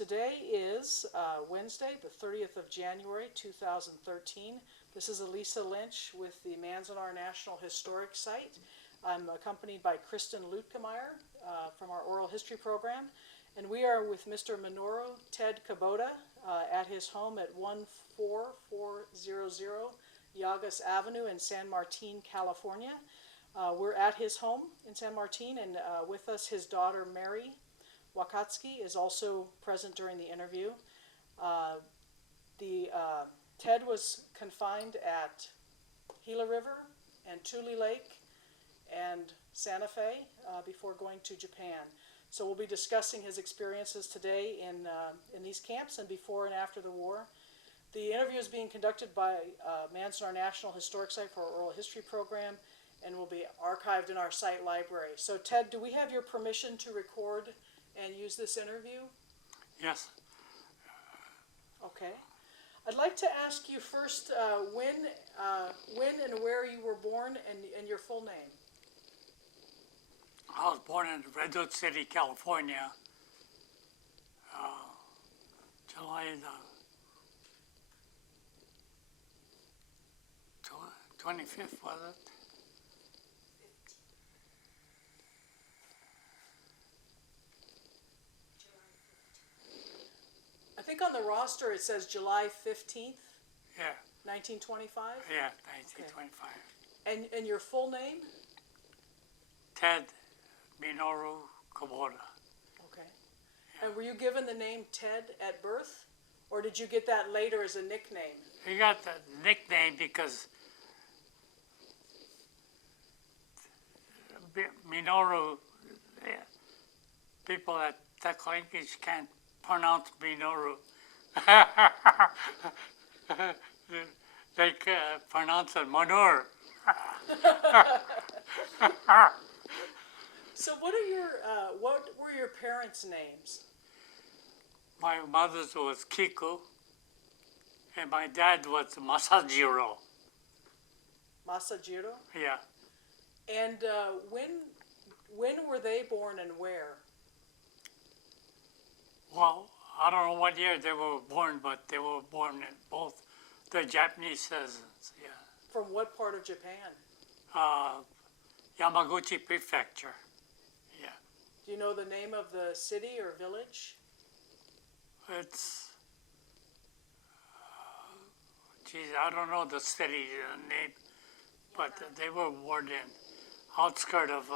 Today is Wednesday, the 30th of January, 2013. This is Elisa Lynch with the Manzanar National Historic Site. I'm accompanied by Kristen Lutkemeyer from our oral history program, and we are with Mr. Minoru Ted Kubota at his home at 14400 Llagas Avenue in San Martin, California. We're at his home in San Martin, and with us his daughter Mary Wakatsuki is also present during the interview. Ted was confined at Gila River and Tule Lake and Santa Fe before going to Japan. So we'll be discussing his experiences today in these camps and before and after the war. The interview is being conducted by Manzanar National Historic Site for our oral history program and will be archived in our site library. So Ted, do we have your permission to record and use this interview? Yes. Okay. I'd like to ask you first when and where you were born and your full name. I was born in Redwood City, California, July 25th, was it? I think on the roster it says July 15th, Yeah, 1925. yeah, 1925. Okay. And your full name? Ted Minoru Kubota. Okay. Yeah. And were you given the name Ted at birth, or did you get that later as a nickname? He got the nickname because Minoru, people at that language can't pronounce Minoru. They pronounce it Manur. So what were your parents' names? My mother's was Kiku, and my dad was Masajiro. Masajiro? Yeah. And when were they born and where? Well, I don't know what year they were born, but they were born in both the Japanese citizens, yeah. From what part of Japan? Yamaguchi Prefecture, yeah. Do you know the name of the city or village? It's, I don't know the city name, but they were born in outskirts of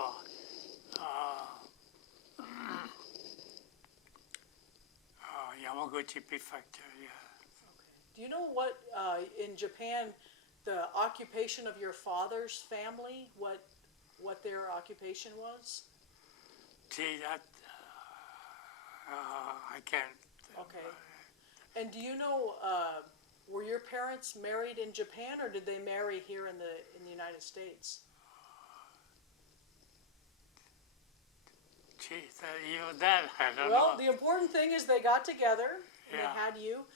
Yamaguchi Prefecture, yeah. Okay. Do you know what, in Japan, the occupation of your father's family, what their occupation was? Gee, that, I can't. Okay. And do you know, were your parents married in Japan, or did they marry here in the United States? Gee, that I don't know. Well, the important thing is they got together, and Yeah. they had you.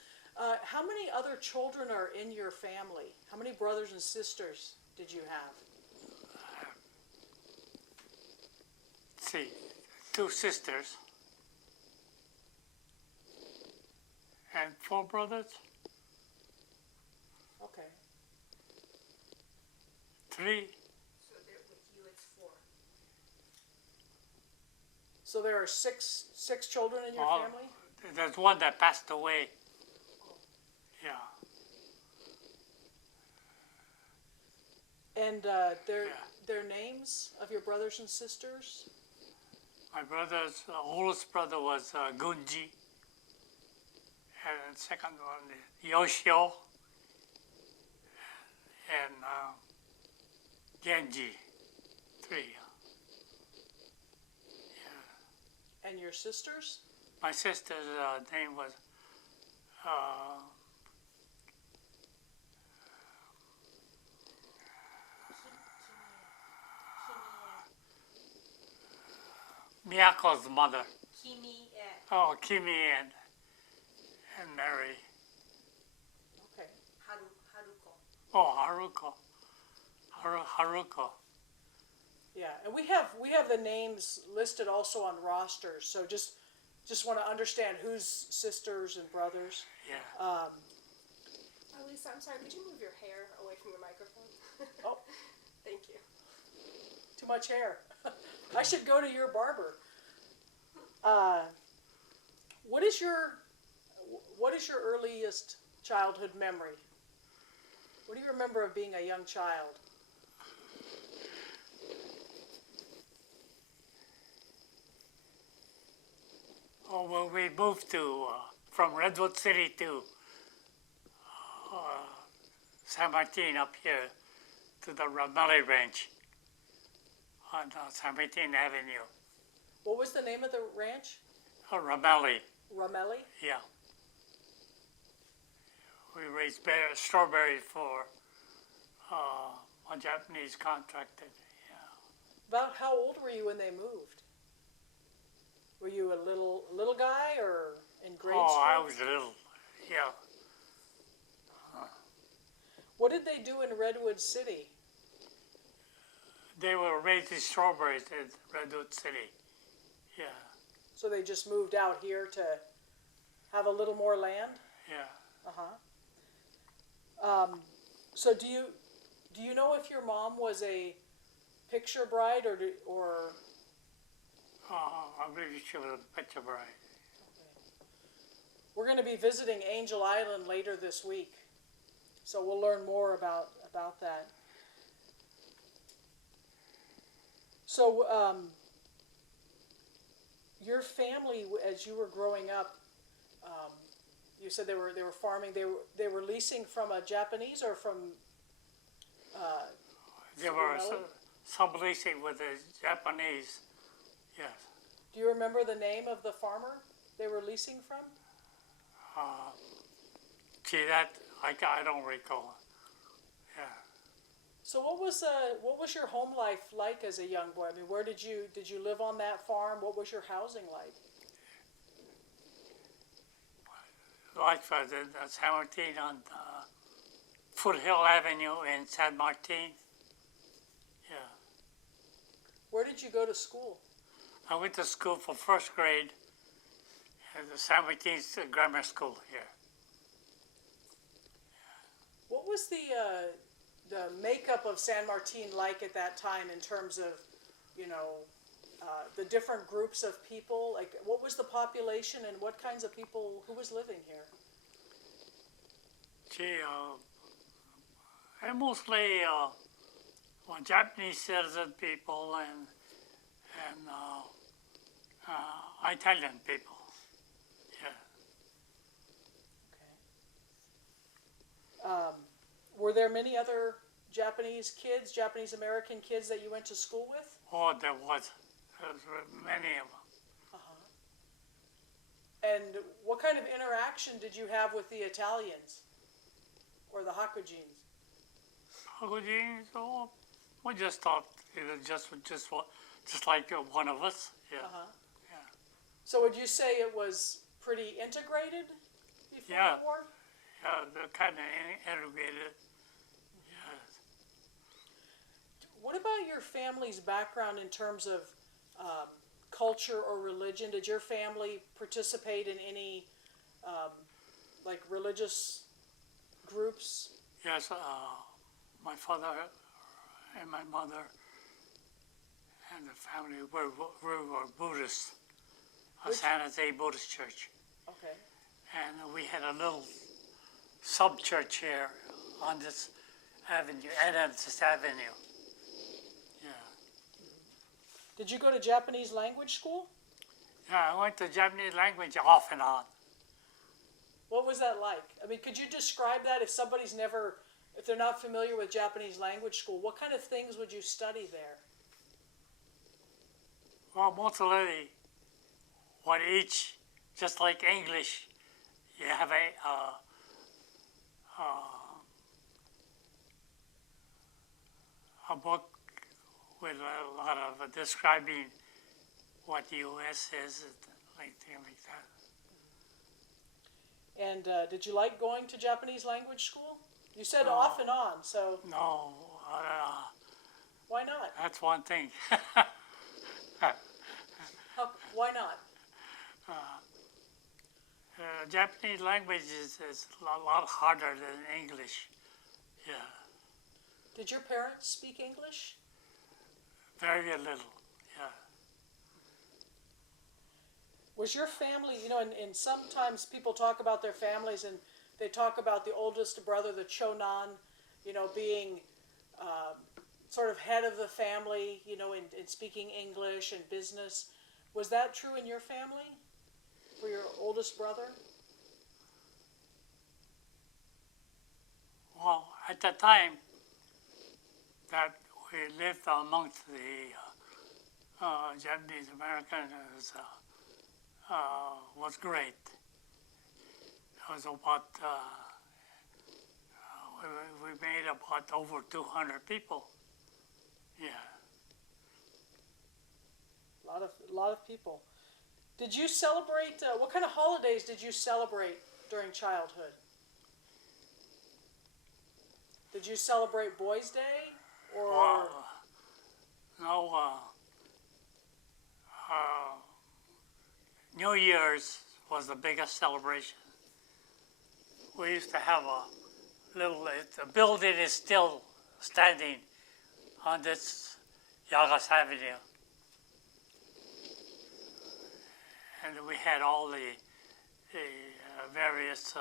How many other children are in your family? How many brothers and sisters did you have? See, 2 sisters and 4 brothers. Okay. 3. So there, with you, it's 4. So there are six children in your Well, family? There's one that passed away. Yeah. And their names of your brothers and sisters? My brother's oldest brother was Gunji, and the second one Yoshio, and Genji, 3. Yeah. And your sisters? My sister's name was Miyako's mother. Kimi and Oh, Kimi and Mary. Okay. Haruko. Oh, Haruko. Haruko. Yeah, and we have the names listed also on rosters, so just just want to understand who's sisters and brothers. Yeah. Lisa, I'm sorry, could you move your hair away from your microphone? Oh, Thank you. too much hair. I should go to your barber. What is your earliest childhood memory? What do you remember of being a young child? Oh, well, we moved to from Redwood City to San Martin up here to the Ramelli Ranch on San Martin Avenue. What was the name of the ranch? Ramelli, Ramelli? yeah. We raised strawberries for a Japanese contractor. Yeah. About how old were you when they moved? Were you a little guy or in grade Oh, school? I was little, yeah. What did they do in Redwood City? They were raising strawberries in Redwood City. Yeah, So they just moved out here to have a little more land? yeah. So do you know if your mom was a picture bride or I believe she was a picture bride. we're going to be visiting Angel Island later this week, so we'll learn more about that. So your family, as you were growing up, you said they were farming. They were leasing from a Japanese or from There were Ramelli? some leasing with the Japanese, yes. Do you remember the name of the farmer they were leasing from? Gee, that, I don't recall. Yeah. So what was your home life like as a young boy? I mean, where did you live on that farm? What was your housing like? Like for the San Martin on Foothill Avenue in San Martin. Yeah. Where did you go to school? I went to school for first grade at the San Martin Grammar School here. What was the makeup of San Martin like at that time in terms of, the different groups of people? Like, what was the population and what kinds of people, who was living here? Gee, and mostly Japanese citizen people and Italian people. Yeah. Okay. Were there many other Japanese American kids that you went to school with? Oh, there was many of them. And what kind of interaction did you have with the Italians or the Hakujins? Oh, we just thought it was just like one of us. Yeah. Yeah. So would you say it was pretty integrated before Yeah. the war? Yeah, they're kind of integrated. Yes. What about your family's background in terms of culture or religion? Did your family participate in any like religious groups? Yes, my father and my mother and the family were Buddhists, a San Jose Buddhist church. Okay. And we had a little sub-church here on this avenue, this avenue. Yeah. Did you go to Japanese language school? Yeah, I went to Japanese language off and on. What was that like? I mean, could you describe that if they're not familiar with Japanese language school, what kind of things would you study there? Well, mostly just like English, you have a book with a lot of describing what the U.S. is, like things like that. And did you like going to Japanese language school? You said off and on, so No, why not? that's one thing. Why not? Japanese language is a lot harder than English. Yeah, Did your parents speak English? very little. Yeah. Was your family, and sometimes people talk about their families and they talk about the oldest brother, the chonan, being sort of head of the family, in speaking English and business. Was that true in your family for your oldest brother? Well, at the time that we lived amongst the Japanese Americans was great. It was about we made about over 200 people. Yeah. A lot of people. Did you celebrate? What kind of holidays did you celebrate during childhood? Did you celebrate Boys' Day or? Well, no. New Year's was the biggest celebration. We used to have a little. The building is still standing on this Yagas Avenue. And we had all the various,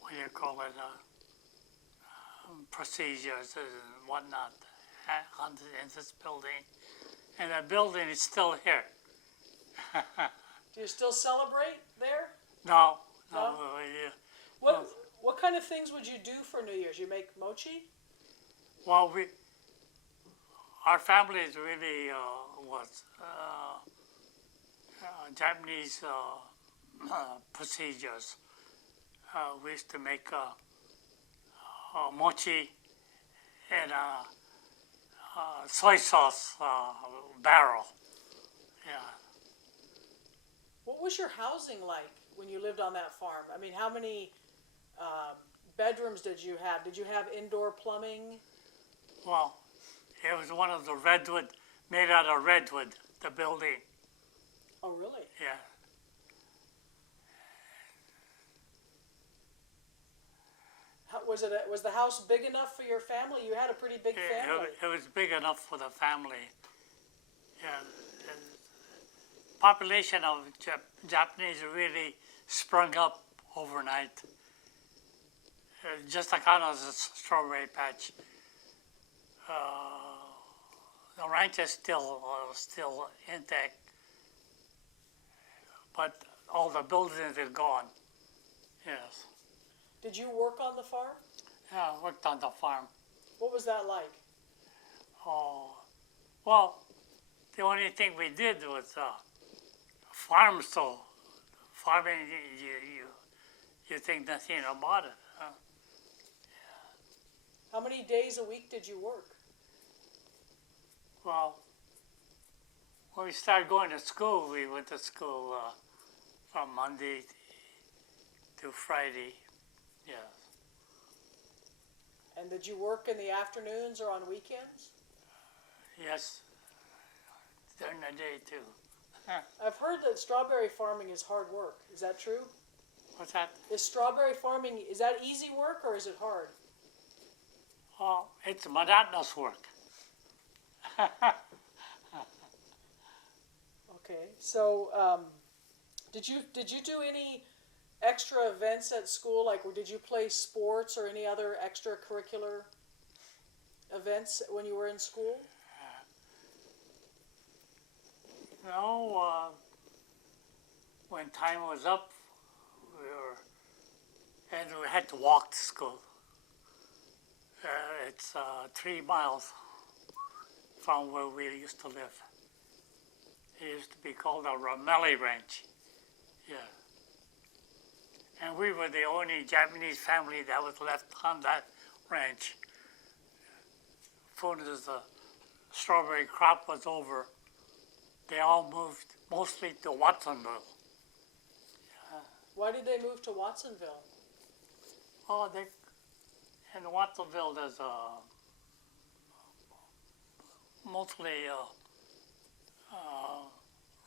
what do you call it, procedures and whatnot in this building. And the building is still here. Do you still celebrate there? No. No? What kind of things would you do for New Year's? You make mochi? Well, our family is really was Japanese procedures. We used to make mochi in a soy sauce barrel. Yeah. What was your housing like when you lived on that farm? I mean, how many bedrooms did you have? Did you have indoor plumbing? Well, it was one of the redwood, made out of redwood, the building. Oh, really? Yeah. Was the house big enough for your family? You had a pretty big family. It was big enough for the family. Yeah. The population of Japanese really sprung up overnight. Just like on a strawberry patch. The ranch is still intact, but all the buildings are gone. Yes. Did you work on the farm? Yeah, I worked on the farm. What was that like? Oh, well, the only thing we did was farm. So farming, you think nothing about it. Huh? How many days a week did you work? Well, when we started going to school, we went to school from Monday to Friday. Yes. And did you work in the afternoons or on weekends? Yes. During the day too. I've heard that strawberry farming is hard work. Is that true? What's that? Is strawberry farming, is that easy work or is it hard? Oh, it's monotonous work. Okay, so did you do any extra events at school? Like, did you play sports or any other extracurricular events when you were in school? No, when time was up, and we had to walk to school. It's 3 miles from where we used to live. It used to be called a Ramelli Ranch. Yeah. And we were the only Japanese family that was left on that ranch. As soon as the strawberry crop was over, they all moved mostly to Watsonville. Why did they move to Watsonville? Oh, in Watsonville, there's mostly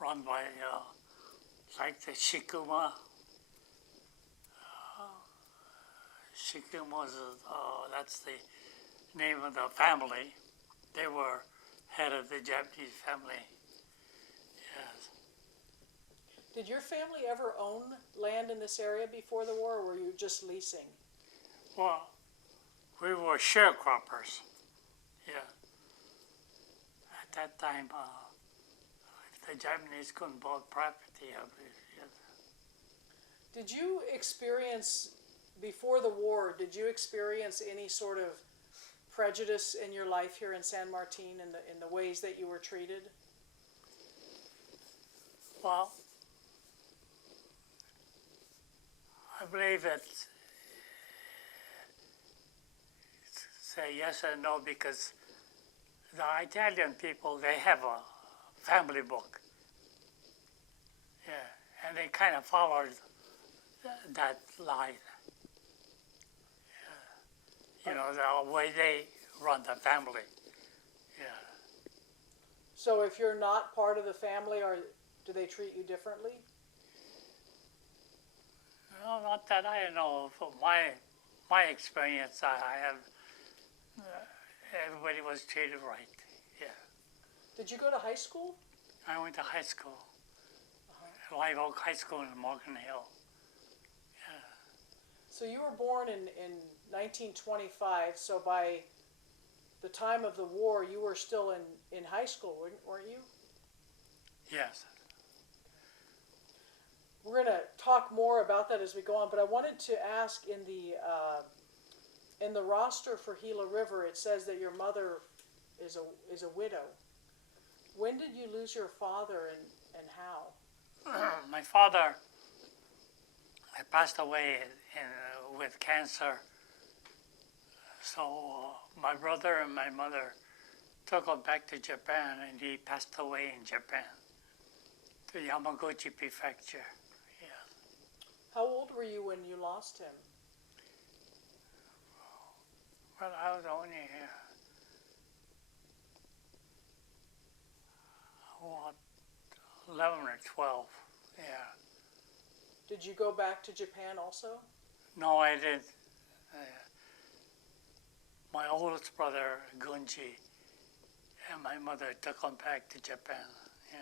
run down by, like the Shikuma. Shikuma's, that's the name of the family. They were head of the Japanese family. Yes. Did your family ever own land in this area before the war, or were you just leasing? Well, we were sharecroppers. Yeah. At that time, the Japanese couldn't buy property of it. Yes. Did you experience, before the war, did you experience any sort of prejudice in your life here in San Martin in the ways that you were treated? Well, I believe that say yes and no, because the Italian people, they have a family book. Yeah, and they kind of followed that line. Yeah. You know, the way they run the family. Yeah. So if you're not part of the family, do they treat you differently? No, not that I know. From my experience, I have everybody was treated right. Yeah. Did you go to high school? I went to high school, Live Oak High School in Morgan Hill. Yeah. So you were born in 1925, so by the time of the war, you were still in high school, weren't you? Yes. We're going to talk more about that as we go on, but I wanted to ask in the roster for Gila River, it says that your mother is a widow. When did you lose your father and how? My father passed away with cancer. So my brother and my mother took him back to Japan, and he passed away in Japan, to Yamaguchi Prefecture. Yeah. How old were you when you lost him? Well, I was only 11 or 12. Yeah. Did you go back to Japan also? No, I didn't. My oldest brother, Gunji, and my mother took him back to Japan. Yeah.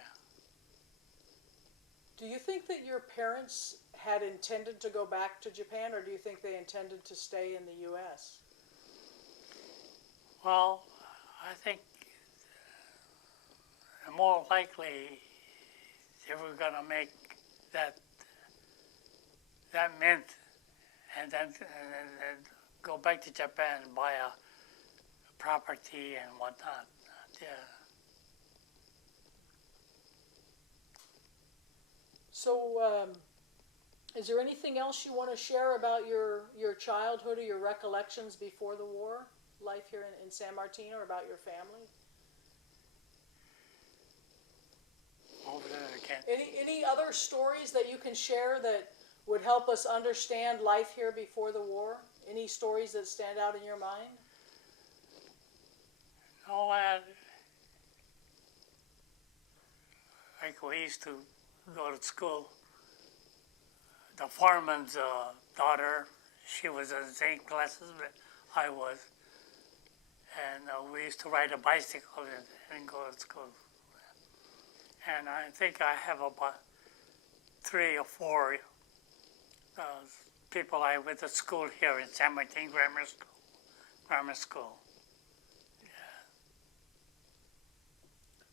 Do you think that your parents had intended to go back to Japan, or do you think they intended to stay in the U.S.? Well, I think more likely they were going to make that mint and then go back to Japan and buy a property and whatnot. Yeah. So, is there anything else you want to share about your childhood or your recollections before the war, life here in San Martin, or about your family? Over there again. Any other stories that you can share that would help us understand life here before the war? Any stories that stand out in your mind? No, like we used to go to school. The foreman's daughter, she was in the same classes that I was. And we used to ride a bicycle and go to school. And I think I have about 3 or 4 people I went to school here in San Martin Grammar School.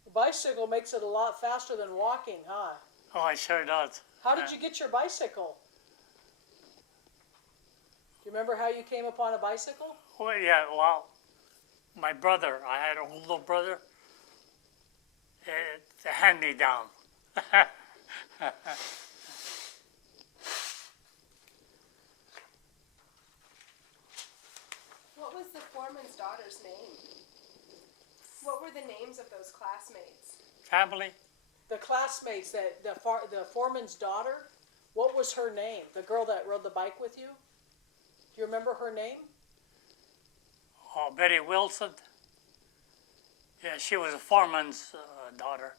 A bicycle makes it a lot faster than walking, huh? Oh, it sure does. How did you get your bicycle? Do you remember how you came upon a bicycle? Well, yeah, well, my brother, I had a little brother, it's a hand-me-down. What was the foreman's daughter's name? What were the names of those classmates? Family? The classmates, the foreman's daughter, what was her name? The girl that rode the bike with you? Do you remember her name? Oh, Betty Wilson. Yeah, she was a foreman's daughter.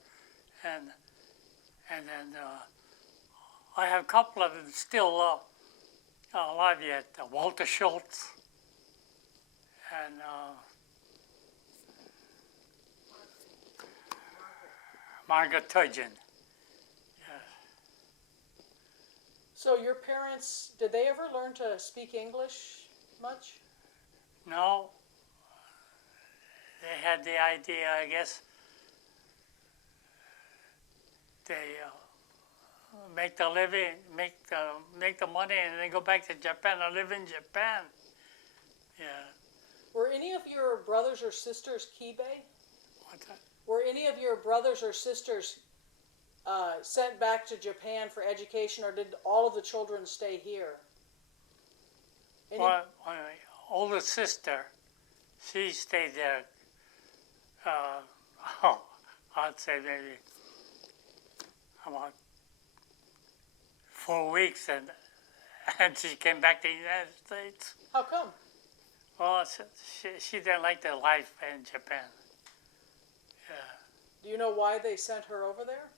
And And then I have a couple of them still alive yet. Walter Schultz and Margaret Turgeon. So your parents, did they ever learn to speak English much? No, they had the idea, I guess, they make the living, make the money, and then go back to Japan or live in Japan. Yeah. Were any of your brothers or sisters Kibe? What's that? Were any of your brothers or sisters sent back to Japan for education, or did all of the children stay here? Well, my oldest sister, she stayed there. I'd say maybe about 4 weeks, and she came back to the United States. How come? Well, she didn't like the life in Japan. Yeah. Do you know why they sent her over there?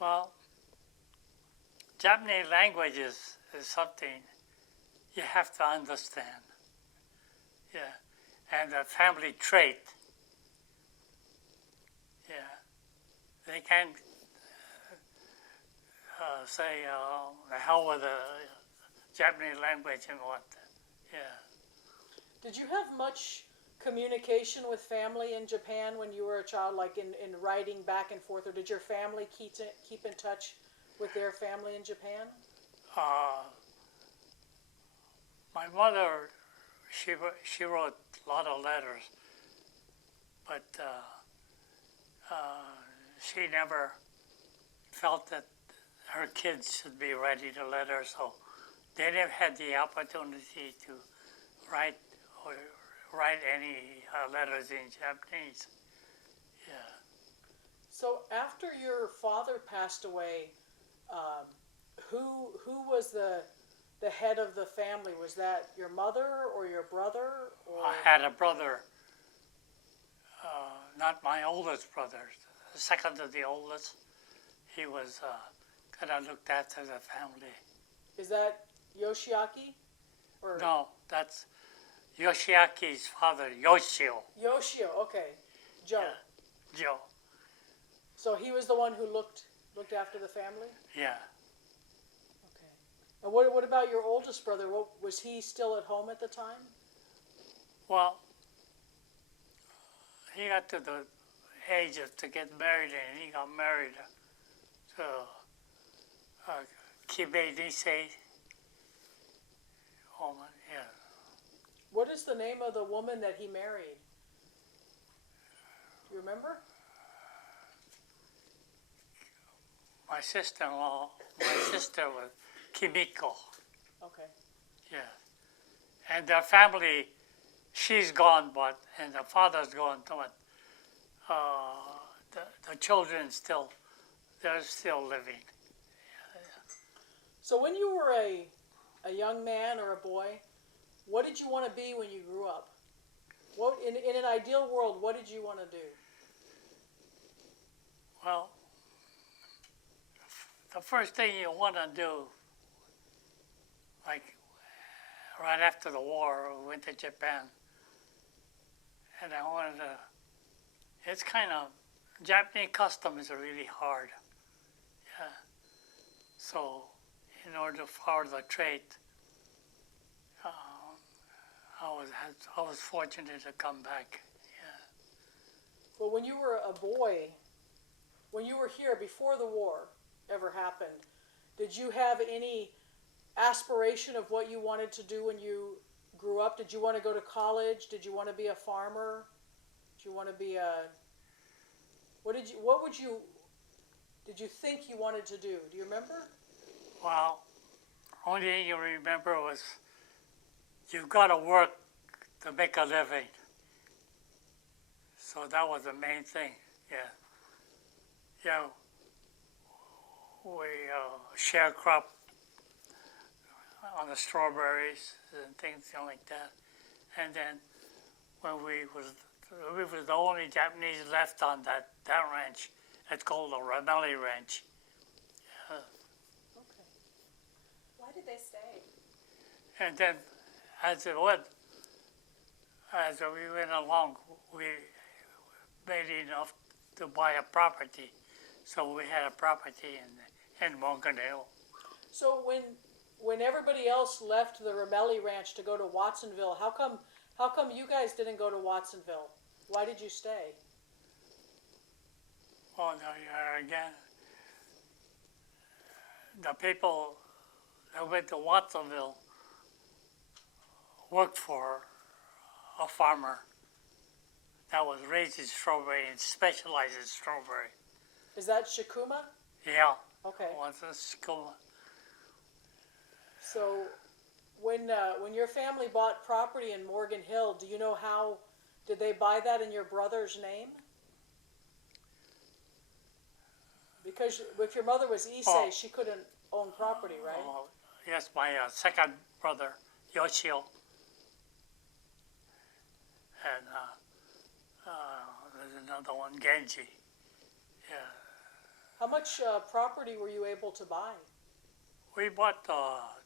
Well, Japanese language is something you have to understand. Yeah. And the family trait. Yeah. They can't say, the hell with the Japanese language and what. Yeah. Did you have much communication with family in Japan when you were a child, like in writing back and forth, or did your family keep in touch with their family in Japan? My mother, she wrote a lot of letters, but she never felt that her kids should be writing a letter, so they never had the opportunity to write any letters in Japanese. Yeah. So after your father passed away, who was the head of the family? Was that your mother or your brother? Or? I had a brother, not my oldest brother, the second to the oldest. He was kind of looked after the family. Is that Yoshiaki? Or No, that's Yoshiaki's father, Yoshio. Yoshio, okay. Joe. Yeah. Joe. So he was the one who looked after the family? Yeah. Okay. And what about your oldest brother? Was he still at home at the time? Well, he got to the age to get married, and he got married to Kibe Nisei. Oh, yeah. What is the name of the woman that he married? Do you remember? My sister-in-law, my sister was Kimiko. Okay. Yeah. And their family, she's gone, and the father's gone, but the children they're still living. So when you were a young man or a boy, what did you want to be when you grew up? What in an ideal world, what did you want to do? Well, the first thing you want to do, like right after the war, we went to Japan, and I wanted to, it's kind of, Japanese custom is really hard. Yeah. So, in order to follow the trade, I was fortunate to come back. Yeah. Well, when you were a boy, when you were here before the war ever happened, did you have any aspiration of what you wanted to do when you grew up? Did you want to go to college? Did you want to be a farmer? Did you want to be a... did you think you wanted to do? Do you remember? Well, only thing you remember was you've got to work to make a living. So that was the main thing, yeah. Yeah, we sharecrop on the strawberries and things like that. And then when we was the only Japanese left on that ranch, It's called the Ramelli Ranch. Okay. Why did they stay? And then as we went along, we made enough to buy a property. So we had a property in Morgan Hill. So when everybody else left the Ramelli Ranch to go to Watsonville, how come you guys didn't go to Watsonville? Why did you stay? Well, again, the people that went to Watsonville worked for a farmer that was raising strawberry and specialized in strawberry. Is that Shakuma? Yeah, Okay. was a school. So when your family bought property in Morgan Hill, do you know how did they buy that in your brother's name? Because if your mother was Issei, Oh. she couldn't own property, right? Yes, my second brother, Yoshio. And there's another one, Genji. Yeah. How much property were you able to buy? We bought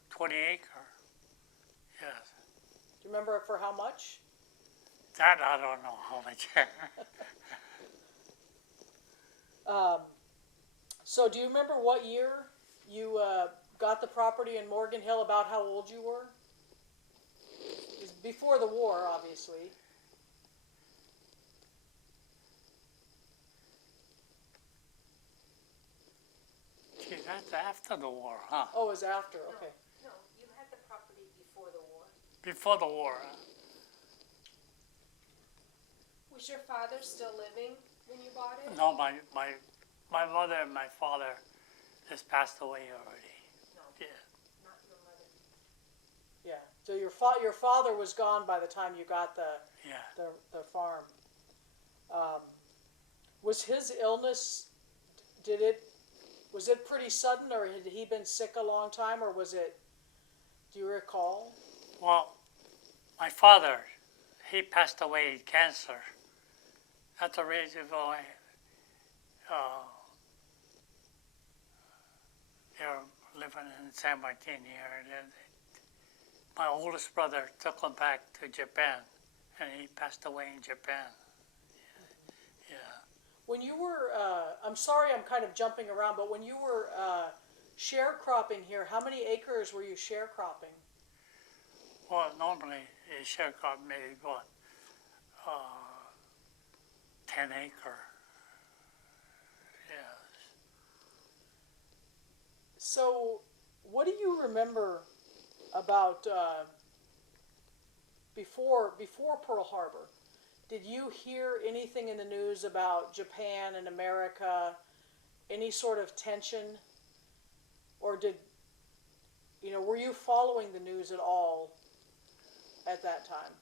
20 acre. Yes. Do you remember for how much? That I don't know how much. So do you remember what year you got the property in Morgan Hill, about how old you were? It was before the war, obviously. Gee, that's after the war, huh? Oh, it was after, okay. No, you had the property before the war. Before the war. Was your father still living when you bought it? No, my mother and my father just passed away already. No, Yeah. not your mother. Yeah. So your father was gone by the time you got Yeah. the farm. Was his illness, was it pretty sudden, or had he been sick a long time, or was it, do you recall? Well, my father, he passed away in cancer. At the age of they're living in San Martin here, and then my oldest brother took him back to Japan, and he passed away in Japan. Yeah. When you were, I'm sorry I'm kind of jumping around, but when you were sharecropping here, how many acres were you sharecropping? Well, normally a sharecrop maybe what, 10 acre. Yeah. So, what do you remember about before Pearl Harbor? Did you hear anything in the news about Japan and America? Any sort of tension, or were you following the news at all at that time?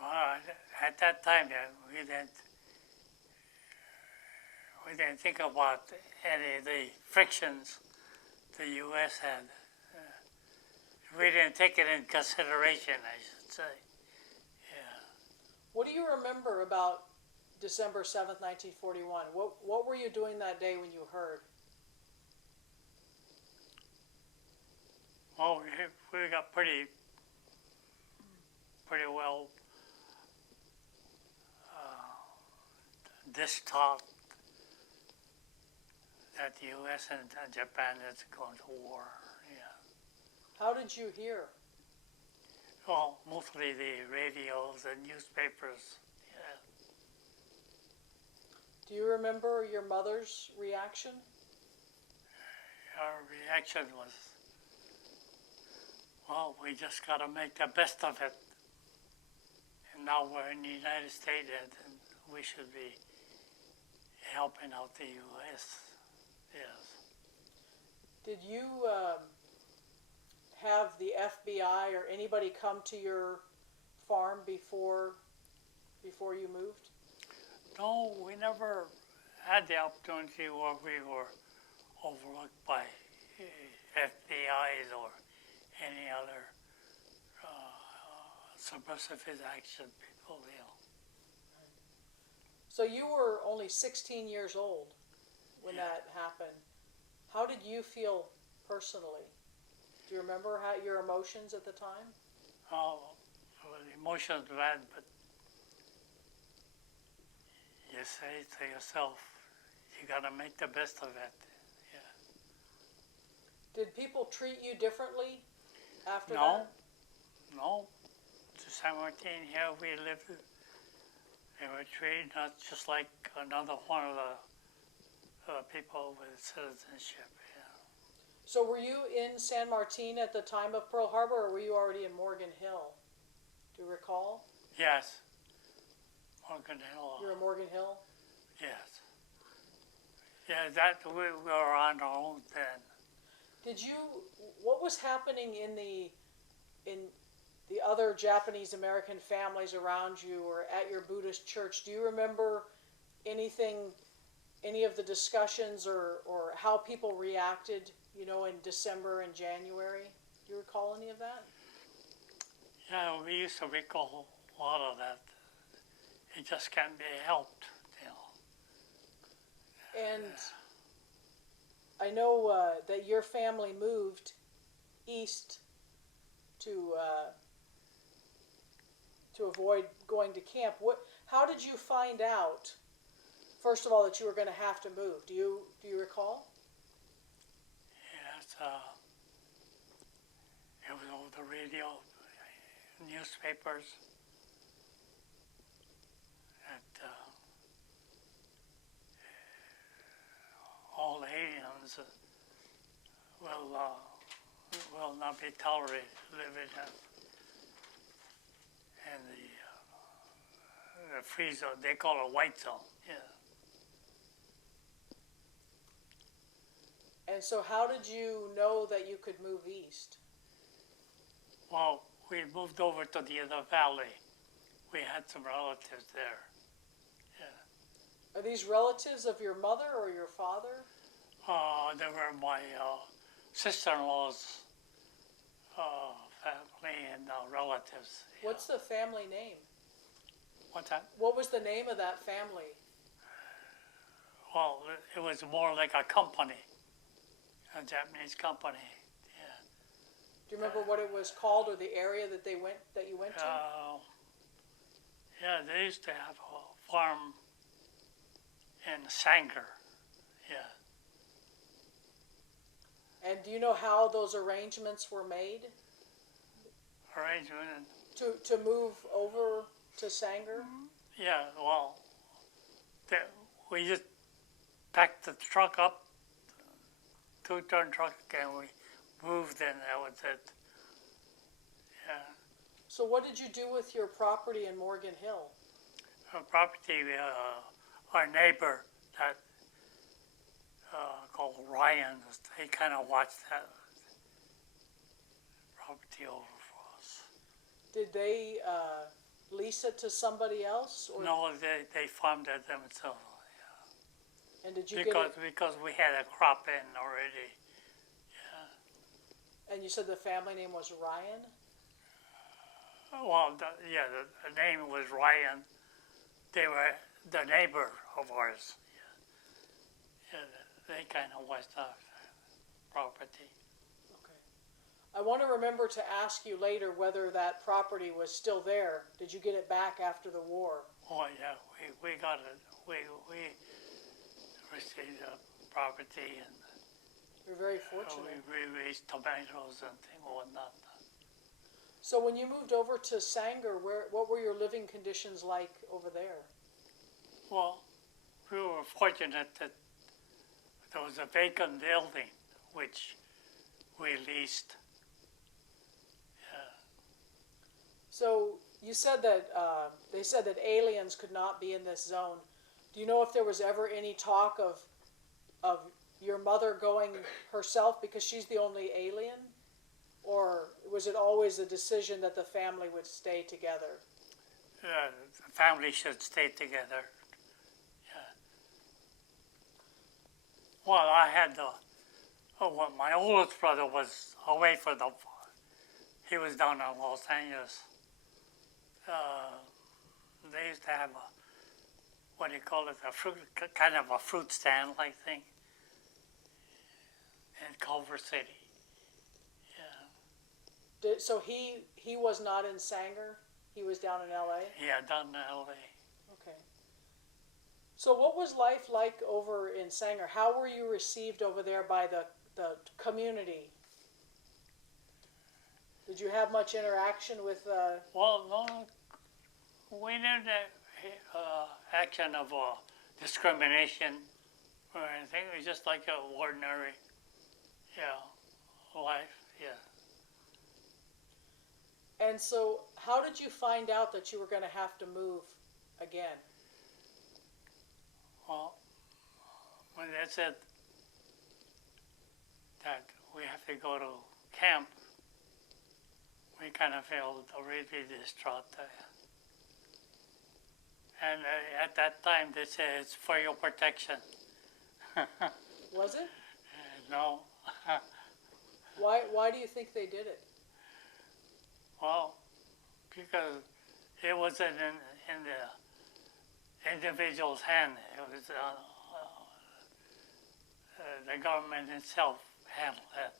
Well, at that time, we didn't think about any of the frictions the U.S. had. We didn't take it in consideration, I should say. Yeah. What do you remember about December 7th, 1941? What were you doing that day when you heard? Well, we got pretty well distraught that the U.S. and Japan is going to war. Yeah. How did you hear? Well, mostly the radios and newspapers. Yeah. Do you remember your mother's reaction? Our reaction was, well, we just got to make the best of it. And now we're in the United States, and we should be helping out the U.S. Yes. Did you have the FBI or anybody come to your farm before you moved? No, we never had the opportunity where we were overlooked by FBI's or any other subversive action people. So you were only 16 years old when Yeah. that happened. How did you feel personally? Do you remember your emotions at the time? Oh, well, emotions bad, but you say to yourself, you gotta make the best of it. Yeah. Did people treat you differently after No, that? no. To San Martin here, we lived. They were treated not just like another one of the people with citizenship. Yeah. So were you in San Martin at the time of Pearl Harbor, or were you already in Morgan Hill? Do you recall? Yes. Morgan Hill. You were in Morgan Hill? Yes. Yeah, that we were on our own then. What was happening in the other Japanese American families around you or at your Buddhist church? Do you remember anything, any of the discussions or how people reacted, in December and January? Do you recall any of that? Yeah, we used to recall a lot of that. It just can't be helped, you know. And I know that your family moved east to avoid going to camp. How did you find out, first of all, that you were going to have to move? Do you recall? Yes, it was over the radio, newspapers, that all aliens will not be tolerated living in the free zone. They call it white zone. Yeah. And so how did you know that you could move east? Well, we moved over to the other valley. We had some relatives there. Yeah. Are these relatives of your mother or your father? They were my sister-in-law's family and relatives. Yeah. What's the family name? What's that? What was the name of that family? Well, it was more like a company, a Japanese company. Yeah. Do you remember what it was called or the area that you went to? Yeah, they used to have a farm in Sanger. Yeah. And do you know how those arrangements were made Arrangement. to move over to Sanger? Yeah, well, we just packed the truck up, 2-ton truck, and we moved, and that was it. Yeah. So what did you do with your property in Morgan Hill? Our property, our neighbor, that called Ryan, he kind of watched that property over for us. Did they lease it to somebody else? Or, No, they farmed it themselves. and did you Because we had a crop in already. Yeah. and you said the family name was Ryan? Well, the name was Ryan. They were the neighbor of ours. Yeah, they kind of watched our property. Okay. I want to remember to ask you later whether that property was still there. Did you get it back after the war? Oh yeah, we got it. We received the property, and You're very fortunate. we raised tomatoes and things and whatnot. So when you moved over to Sanger, what were your living conditions like over there? Well, we were fortunate that there was a vacant building which we leased. So you said that they said that aliens could not be in this zone. Do you know if there was ever any talk of your mother going herself because she's the only alien? Or was it always a decision that the family would stay together? The family should stay together. Yeah. Well, I had my oldest brother was away for he was down in Los Angeles. They used to have what do you call it, a fruit, kind of a fruit stand like thing in Culver City. Yeah, So he was not in Sanger? He was down in LA? yeah, down in LA. Okay. So what was life like over in Sanger? How were you received over there by the community? Did you have much interaction with, Well, no, we didn't action of discrimination or anything. It was just like an ordinary, life. Yeah. and so how did you find out that you were going to have to move again? Well, when they said that we have to go to camp, we kind of felt really distraught there. And at that time, they said it's for your protection. Was it? No. Why do you think they did it? Well, because it wasn't in the individual's hand. It was the government itself handled that.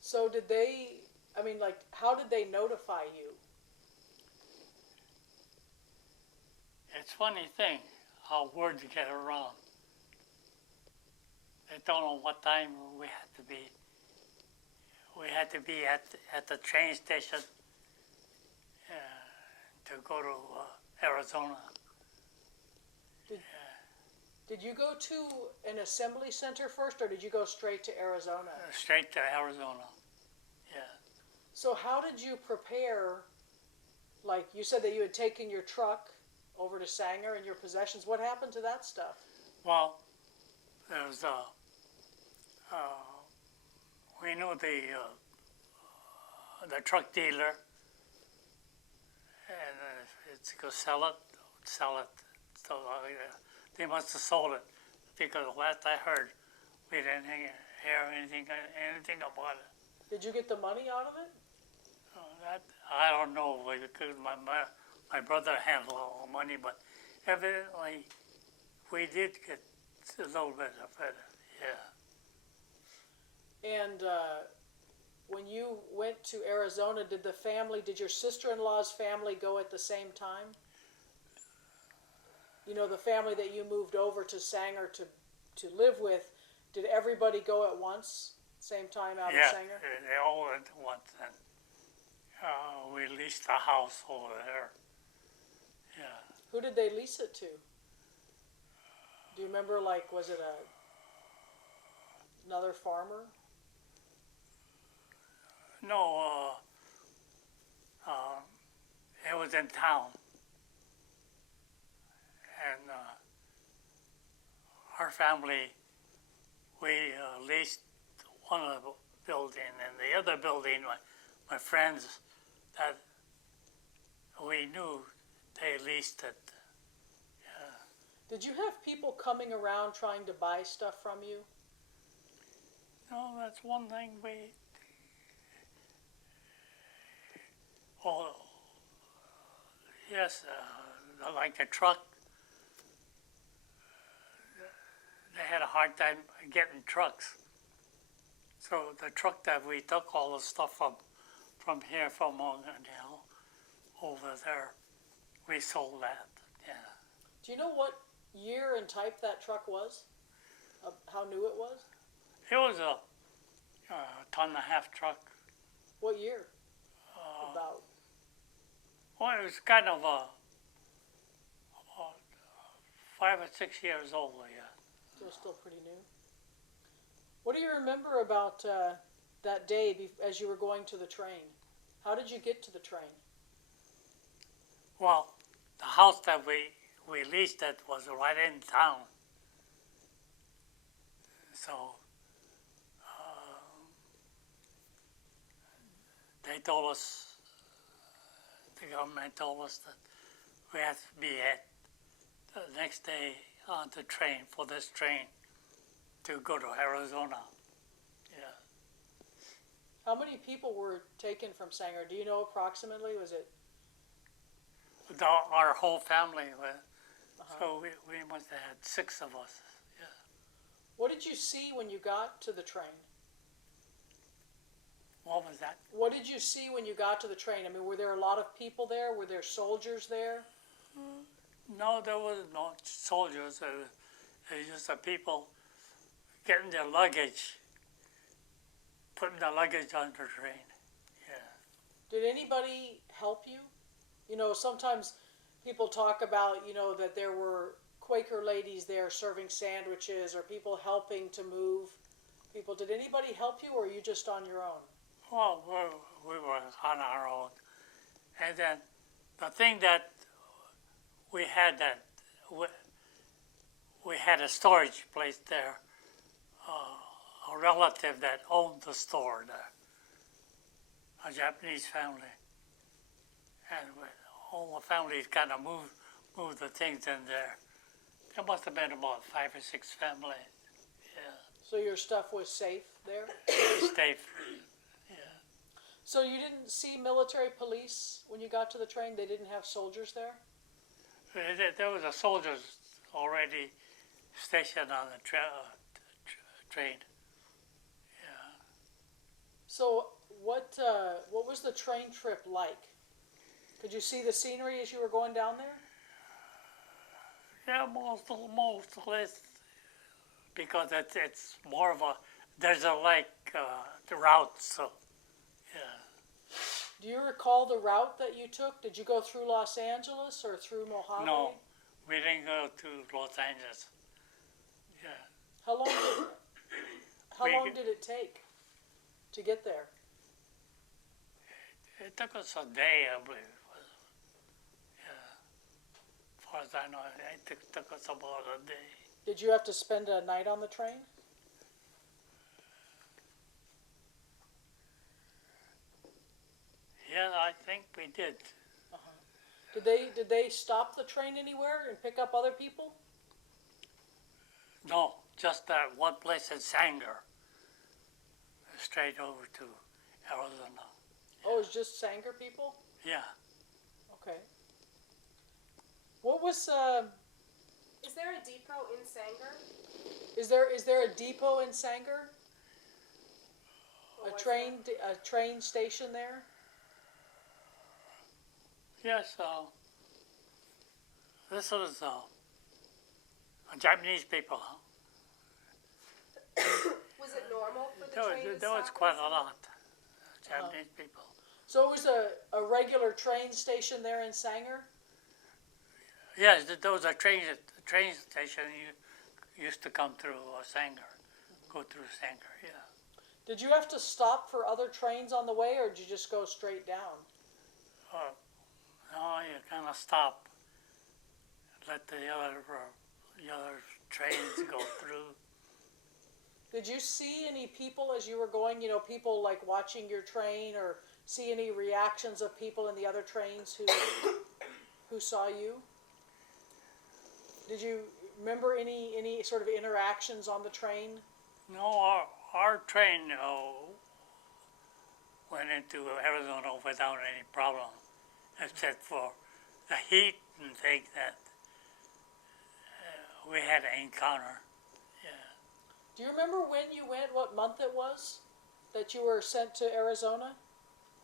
So did they, I mean, like, how did they notify you? It's a funny thing how words get around. They don't know what time we had to be. We had to be at the train station to go to Arizona. Did you go to an assembly center first, or did you go straight to Arizona? Straight to Arizona. Yeah. So how did you prepare, like, you said that you had taken your truck over to Sanger and your possessions. What happened to that stuff? Well, there was we knew the truck dealer, and it's go sell it. So they must have sold it, because last I heard, we didn't hear anything about it. Did you get the money out of it? That I don't know, because my brother handled all the money, but evidently we did get a little bit of it. Yeah. And when you went to Arizona, did your sister-in-law's family go at the same time? You know, the family that you moved over to Sanger to live with, did everybody go at once, same time out of Sanger? Yeah, they all went at once, and we leased a house over there. Yeah. Who did they lease it to? Do you remember, like, was it another farmer? No, it was in town, and our family, we leased one of the building, and the other building, my friends that we knew, they leased it. Did you have people coming around trying to buy stuff from you? No, that's one thing we. Oh, yes, like the truck. They had a hard time getting trucks. So the truck that we took all the stuff from here, from over there, we sold that. Yeah. Do you know what year and type that truck was? How new it was? It was a ton-and-a-half truck. What year? About. Well, it was kind of about 5 or 6 years old, yeah. So still pretty new. What do you remember about that day as you were going to the train? How did you get to the train? Well, the house that we leased it was right in town. So they told us, the government told us that we had to be at the next day on the train, for this train to go to Arizona. Yeah. How many people were taken from Sanger? Do you know approximately? Was it? Our whole family, So we must have had 6 of us. Yeah. What did you see when you got to the train? What was that? What did you see when you got to the train? I mean, were there a lot of people there? Were there soldiers there? No, there was no soldiers. It was just the people getting their luggage, putting the luggage on the train. Yeah. Did anybody help you? You know, sometimes people talk about, you know, that there were Quaker ladies there serving sandwiches or people helping to move people. Did anybody help you, or were you just on your own? Well, we were on our own. And then the thing that we had we had a storage place there, a relative that owned the store there, a Japanese family. And all the families kind of moved the things in there. There must have been about 5 or 6 families. Yeah, So your stuff was safe there? safe. So you didn't see military police when you got to the train? They didn't have soldiers there? There was a soldiers already stationed on the train. Yeah. So what was the train trip like? Could you see the scenery as you were going down there? Yeah, mostly, because it's more of a desert-like the route. So, yeah. Do you recall the route that you took? Did you go through Los Angeles or through Mojave? No, we didn't go to Los Angeles. Yeah. How long did how We- long did it take to get there? It took us a day, I believe. Yeah. As far as I know, it took us about a day. Did you have to spend a night on the train? Yeah, I think we did. Did they stop the train anywhere and pick up other people? No, just that one place in Sanger, straight over to Arizona. Oh, it was just Sanger people? Yeah. Okay. What was Is there a depot in Sanger? is there a depot in Sanger? Or A was train station there? Yes, this was Japanese people. Huh? Was it normal for the There train was, to there was stop quite in a Sanger? lot Japanese people. So it was a regular train station there in Sanger? Yes, there was a train station you used to come through Sanger, go through Sanger. Yeah. Did you have to stop for other trains on the way, or did you just go straight down? No, you kind of stop, let the other trains go through. Did you see any people as you were going, you know, people like watching your train, or see any reactions of people in the other trains who saw you? Did you remember any sort of interactions on the train? No, our train went into Arizona without any problem, except for the heat and things that we had to encounter. Yeah. Do you remember when you went, what month it was that you were sent to Arizona?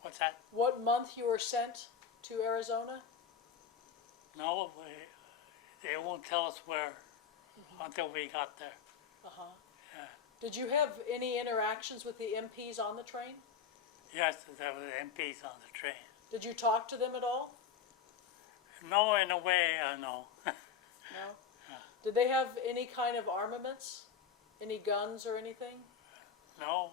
What's that? What month you were sent to Arizona? No, they won't tell us where until we got there. Uh-huh. Yeah. Did you have any interactions with the MPs on the train? Yes, there were MPs on the train. Did you talk to them at all? No, in a way, no. No? Did they have any kind of armaments? Any guns or anything? No.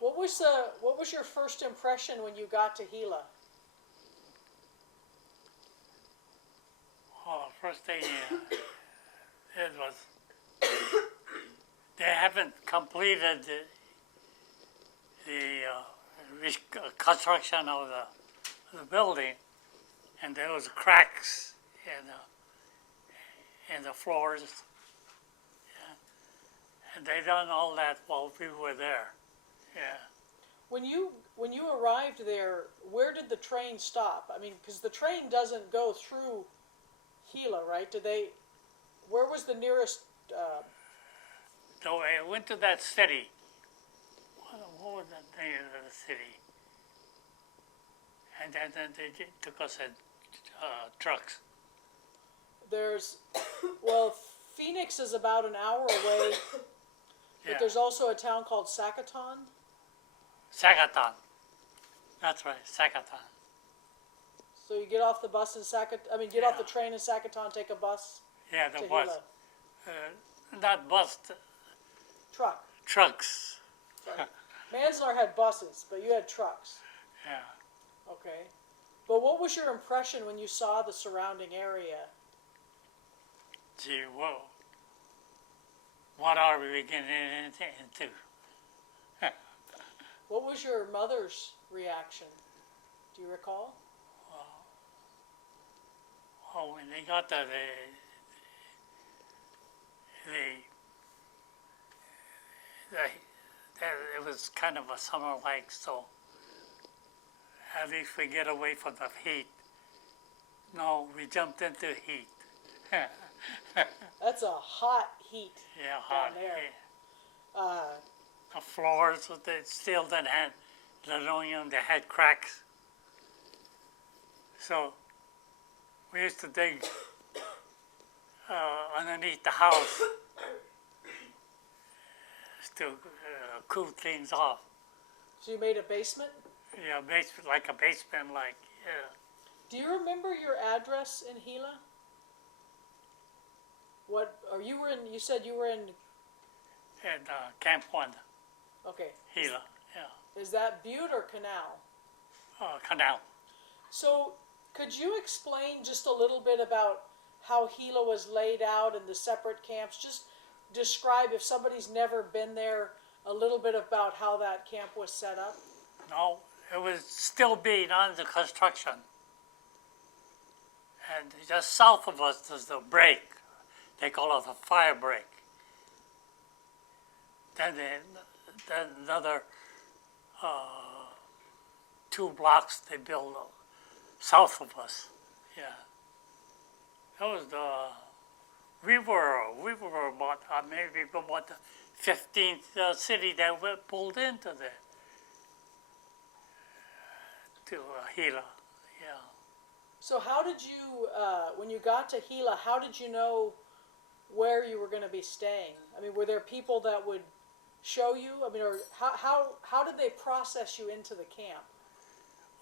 What was your first impression when you got to Gila? Well, the first thing it was they haven't completed the construction of the building, and there was cracks in the floors. Yeah. And they done all that while we were there. Yeah. When you when you arrived there, where did the train stop? I mean, because the train doesn't go through Gila, right? Where was the nearest, So I went to that city. What was the name of the city? And then they took us in trucks. there's, well, Phoenix is about an hour away, but Yeah. there's also a town called Sacaton. Sagaton. That's right, Sagaton. So you get off the bus in get off the Yeah. train in Sacaton, take a bus Yeah, to the bus. Gila. Not bus, Truck. trucks. Sorry. Manzanar had buses, but you had trucks. Yeah. Okay. But what was your impression when you saw the surrounding area? Gee, whoa. What are we getting into? What was your mother's reaction? Do you recall? Oh, when they got there, it was kind of a summer like, so at least we get away from the heat. No, we jumped into heat. That's a hot heat. Yeah, hot. there. Yeah. Uh, The floors, they still didn't have linoleum, they had cracks. So we used to dig underneath the house to cool things off. so you made a basement? Yeah, basement, like a basement, like, yeah. Do you remember your address in Gila? You said you were in, And Camp 1, okay. Gila, yeah. Is that Butte or Canal? Canal. So, could you explain just a little bit about how Gila was laid out and the separate camps? Just describe, if somebody's never been there, a little bit about how that camp was set up. No, it was still being under construction. And just south of us is the break. They call it the fire break. Then another 2 blocks they built south of us. Yeah. That was we were about maybe about the 15th city that we pulled into there. To Gila, yeah. So how did you, when you got to Gila, how did you know where you were going to be staying? I mean, were there people that would show you? I mean, or how did they process you into the camp?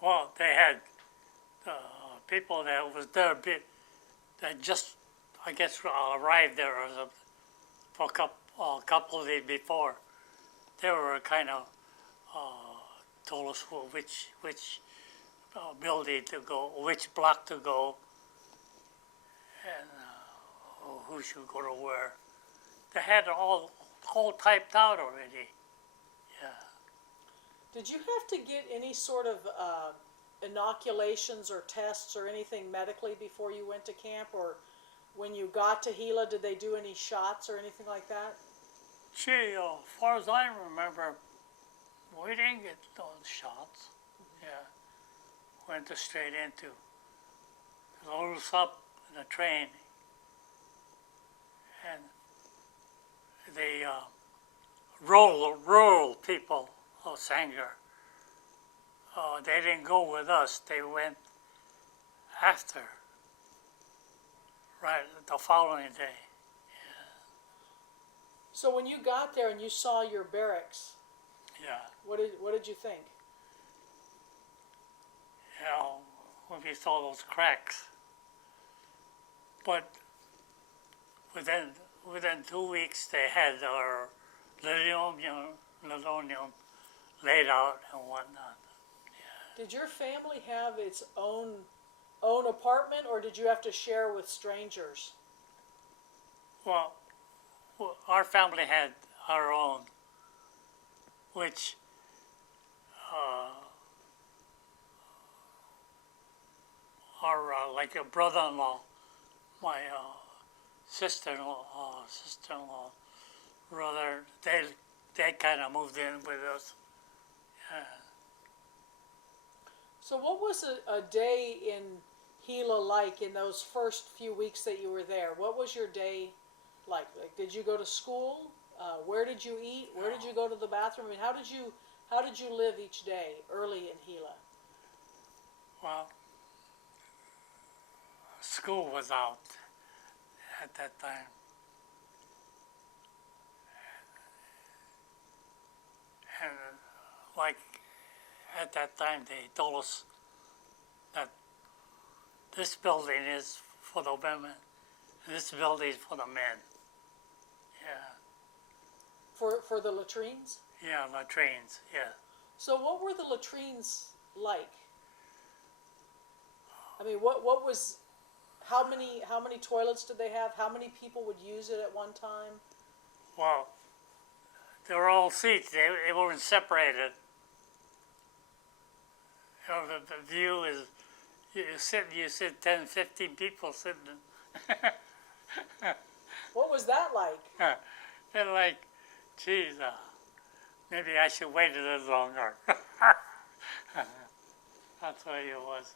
Well, they had people that was there that just, I guess, arrived there or something for a couple of days before. They were kind of told us which building to go, which block to go, and who should go to where. They had it all typed out already. Yeah. Did you have to get any sort of inoculations or tests or anything medically before you went to camp? Or when you got to Gila, did they do any shots or anything like that? Gee, as far as I remember, we didn't get those shots. Yeah. Went straight into. Load us up in a train. And the rural people of Sanger, they didn't go with us. They went after, right, the following day. So when you got there and you saw your barracks, Yeah. what did you think? You know, when we saw those cracks. But within 2 weeks, they had our linoleum laid out and whatnot. Did your family have its own apartment, or did you have to share with strangers? Well, our family had our own, which our like a brother-in-law, my sister-in-law, brother, they kind of moved in with us. So what was a day in Gila like in those first few weeks that you were there? What was your day like? Like, did you go to school? Where did you eat? Where did you go to the bathroom? I mean, how did you live each day early in Gila? Well, school was out at that time. And like at that time, they told us that this building is for the women, and this building is for the men. Yeah, For the latrines? yeah, latrines, yeah. So what were the latrines like? I mean, what was how many toilets did they have? How many people would use it at one time? Well, they were all seats, they weren't separated. You know, the view is, you sit 10, 15 people sitting. What was that like? They're like, geez, maybe I should wait a little longer. That's the way it was.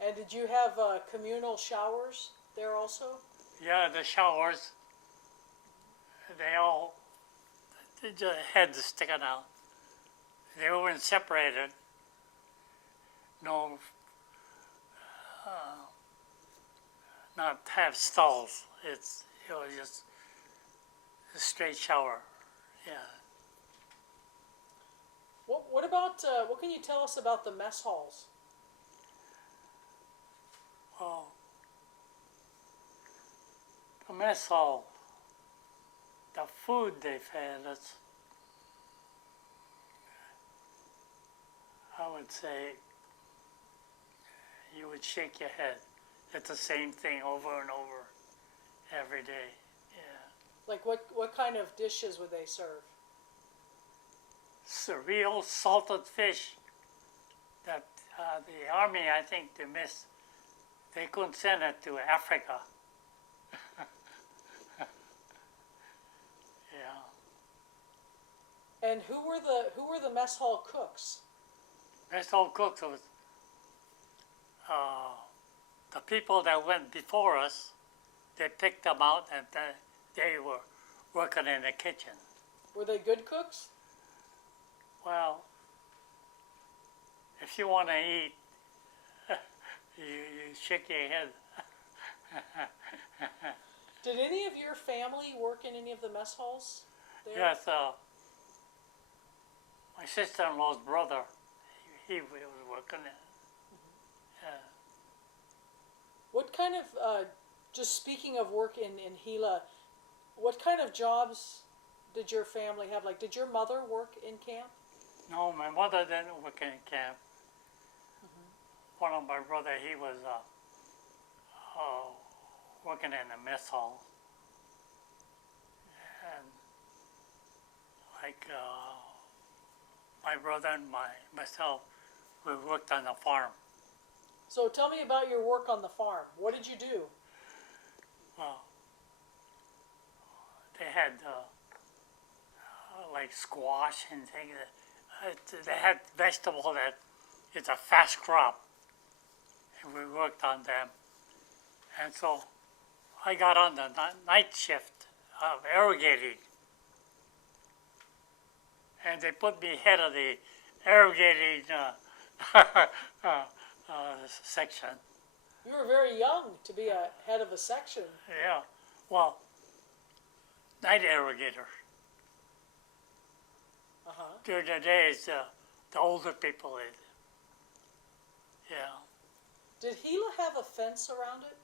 And did you have communal showers there also? Yeah, the showers, they just heads sticking out. They weren't separated. No, not have stalls. It was just a straight shower. Yeah. What about what can you tell us about the mess halls? Well, the mess hall, the food they fed us, I would say you would shake your head. It's the same thing over and over every day. Yeah. Like what kind of dishes would they serve? Real salted fish that the army, I think, they missed. They couldn't send it to Africa. Yeah. And who were the mess hall cooks? Mess hall cooks was the people that went before us. They picked them out, and they were working in the kitchen. Were they good cooks? Well, if you want to eat, you shake your head. Did any of your family work in any of the mess halls there? Yes, my sister-in-law's brother, he was working in. Yeah. What kind of, just speaking of work in Gila, what kind of jobs did your family have? Like, did your mother work in camp? No, my mother didn't work in camp. One of my brother, he was working in a mess hall. And like my brother and myself, we worked on the farm. So tell me about your work on the farm. What did you do? Well, they had like squash and things. They had vegetable that it's a fast crop, and we worked on them. And so I got on the night shift of irrigating, and they put me head of the irrigating section. You were very young to be a head of a section. Yeah, well, night irrigator. During the days, the older people did. Yeah. Did Gila have a fence around it?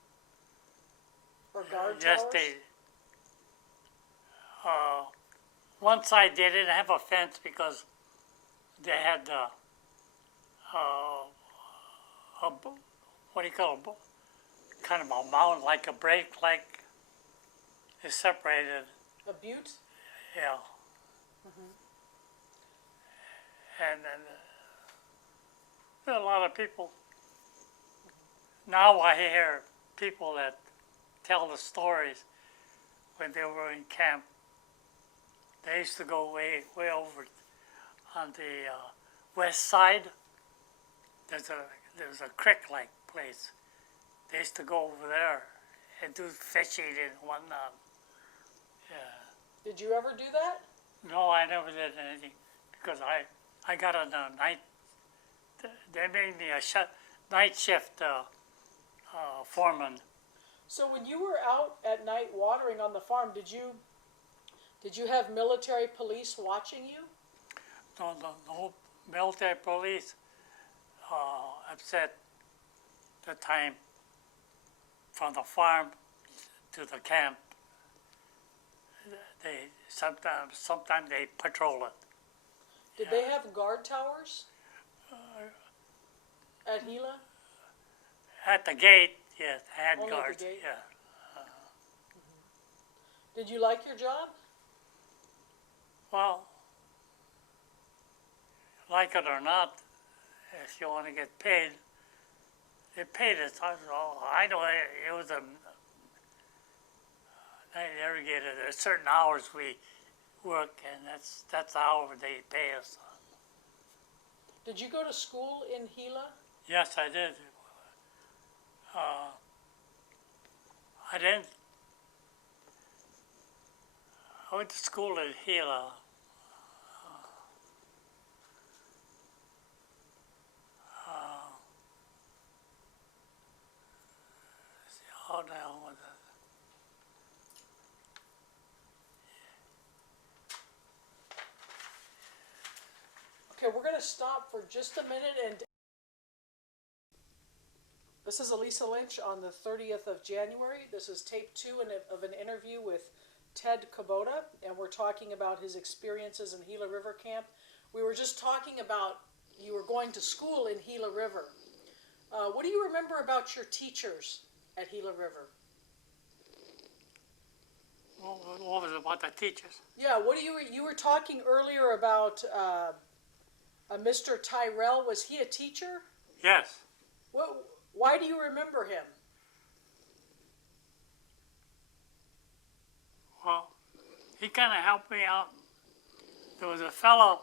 Or guard Yes, towers? they. One side they didn't have a fence because they had what do you call it? Kind of a mound, like a break, like it's separated. A butte? Yeah. And then there are a lot of people. Now I hear people that tell the stories when they were in camp. They used to go way over on the west side there's a creek-like place. They used to go over there and do fishing and whatnot. Yeah. Did you ever do that? No, I never did anything because I got on a night. They made me a night shift foreman. So when you were out at night watering on the farm, did you have military police watching you? The whole military police upset the time from the farm to the camp. They sometimes they patrol it. Did they have guard towers at Gila? At the gate, yes, had Only at the guards. gate? Yeah. Did you like your job? Well, like it or not, if you want to get paid, they paid us. I know it was a night irrigated. There's certain hours we work, and that's the hour they pay us. Did you go to school in Gila? Yes, I did. I didn't. I went to school in Gila. How the hell was it? Okay, we're going to stop for just a minute and this is Elisa Lynch on the 30th of January. This is tape 2 of an interview with Ted Kubota, and we're talking about his experiences in Gila River Camp. We were just talking about you were going to school in Gila River. What do you remember about your teachers at Gila River? What was it about the teachers? Yeah, what do you were talking earlier about Mr. Tyrell. Was he a teacher? Yes. Why do you remember him? Well, he kind of helped me out. There was a fellow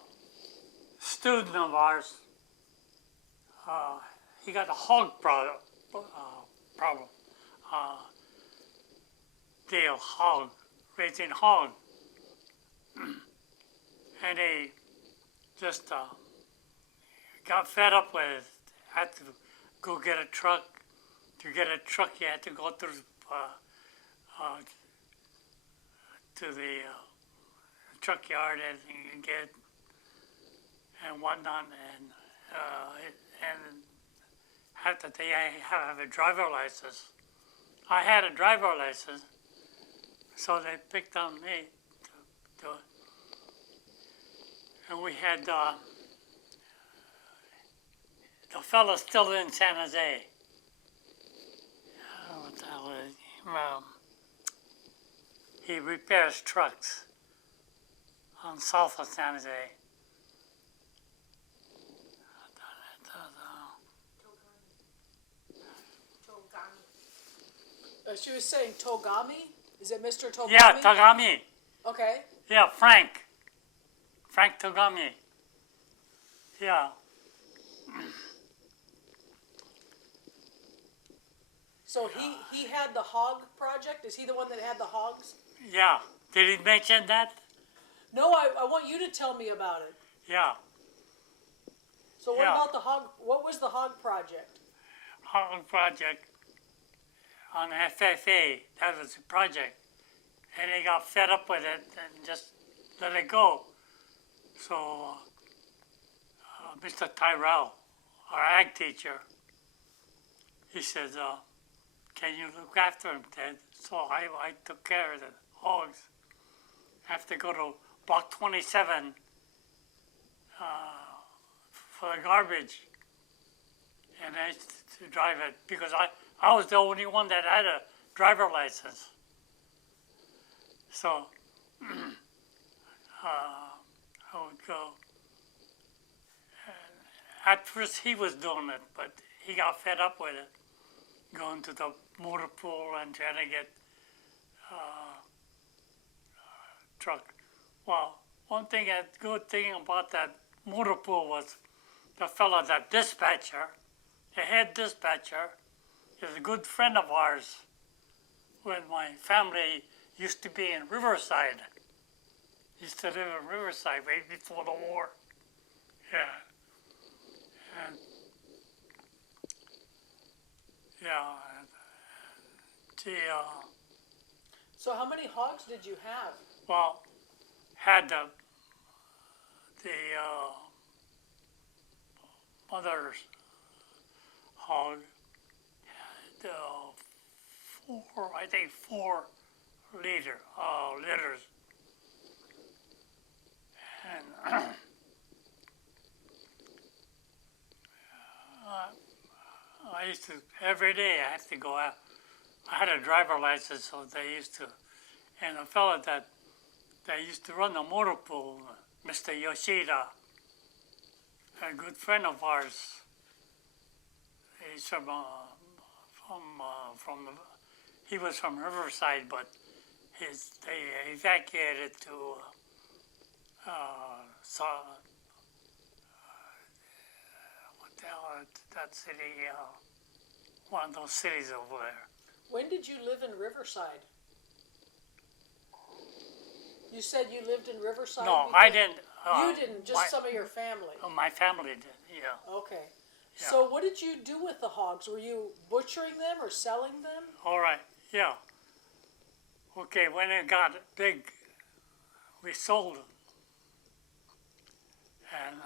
student of ours. He got a hog problem. Deal hog, raising hog, and he just got fed up with it. Had to go get a truck. To get a truck, you had to go through to the truck yard and get and whatnot, and have to say I have a driver license. I had a driver license, so they picked on me to do it. And we had the fellow still in San Jose. What the hell is he? He repairs trucks on south of San Jose. She was saying Togami. Is it Mr. Togami? Yeah, Togami. Okay. Yeah, Frank Togami. Yeah. So he had the hog project? Is he the one that had the hogs? Yeah. Did he mention that? No, I want you to tell me about it. Yeah. So what Yeah. about the hog? What was the hog project? Hog project on FFA. That was the project. And he got fed up with it and just let it go. So Mr. Tyrell, our ag teacher, he says, can you look after him, Ted? So I took care of the hogs. I have to go to block 27 for the garbage. And I used to drive it because I was the only one that had a driver license. So I would go. At first he was doing it, but he got fed up with it, going to the motor pool and trying to get truck. Well, one thing, good thing about that motor pool was the fellow, that dispatcher, the head dispatcher is a good friend of ours when my family used to be in Riverside. Used to live in Riverside way before the war. Yeah. And yeah, and So how many hogs did you have? well, had the mother's hog, the four litters. And I used to, every day I had to go out. I had a driver license, so they used to, and a fellow that used to run the motor pool, Mr. Yoshida, a good friend of ours. He's he was from Riverside, but they evacuated to what the hell, that city, one of those cities over there. When did you live in Riverside? You said you lived in Riverside? No, before- I didn't. You didn't, just some of your family. My family did, yeah. Okay. Yeah. So what did you do with the hogs? Were you butchering them or selling them? All right, yeah. Okay, when it got big, we sold them. And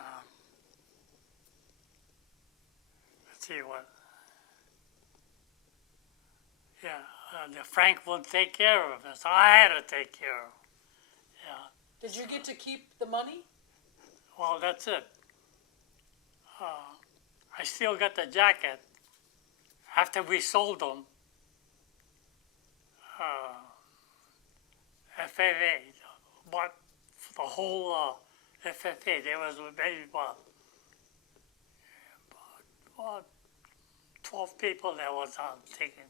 let's see what. Yeah, the Frank wouldn't take care of them, so I had to take care of them. Yeah. Did you get to keep the money? Well, that's it. I still got the jacket after we sold them. FFA bought the whole FFA. There was maybe about 12 people that was taking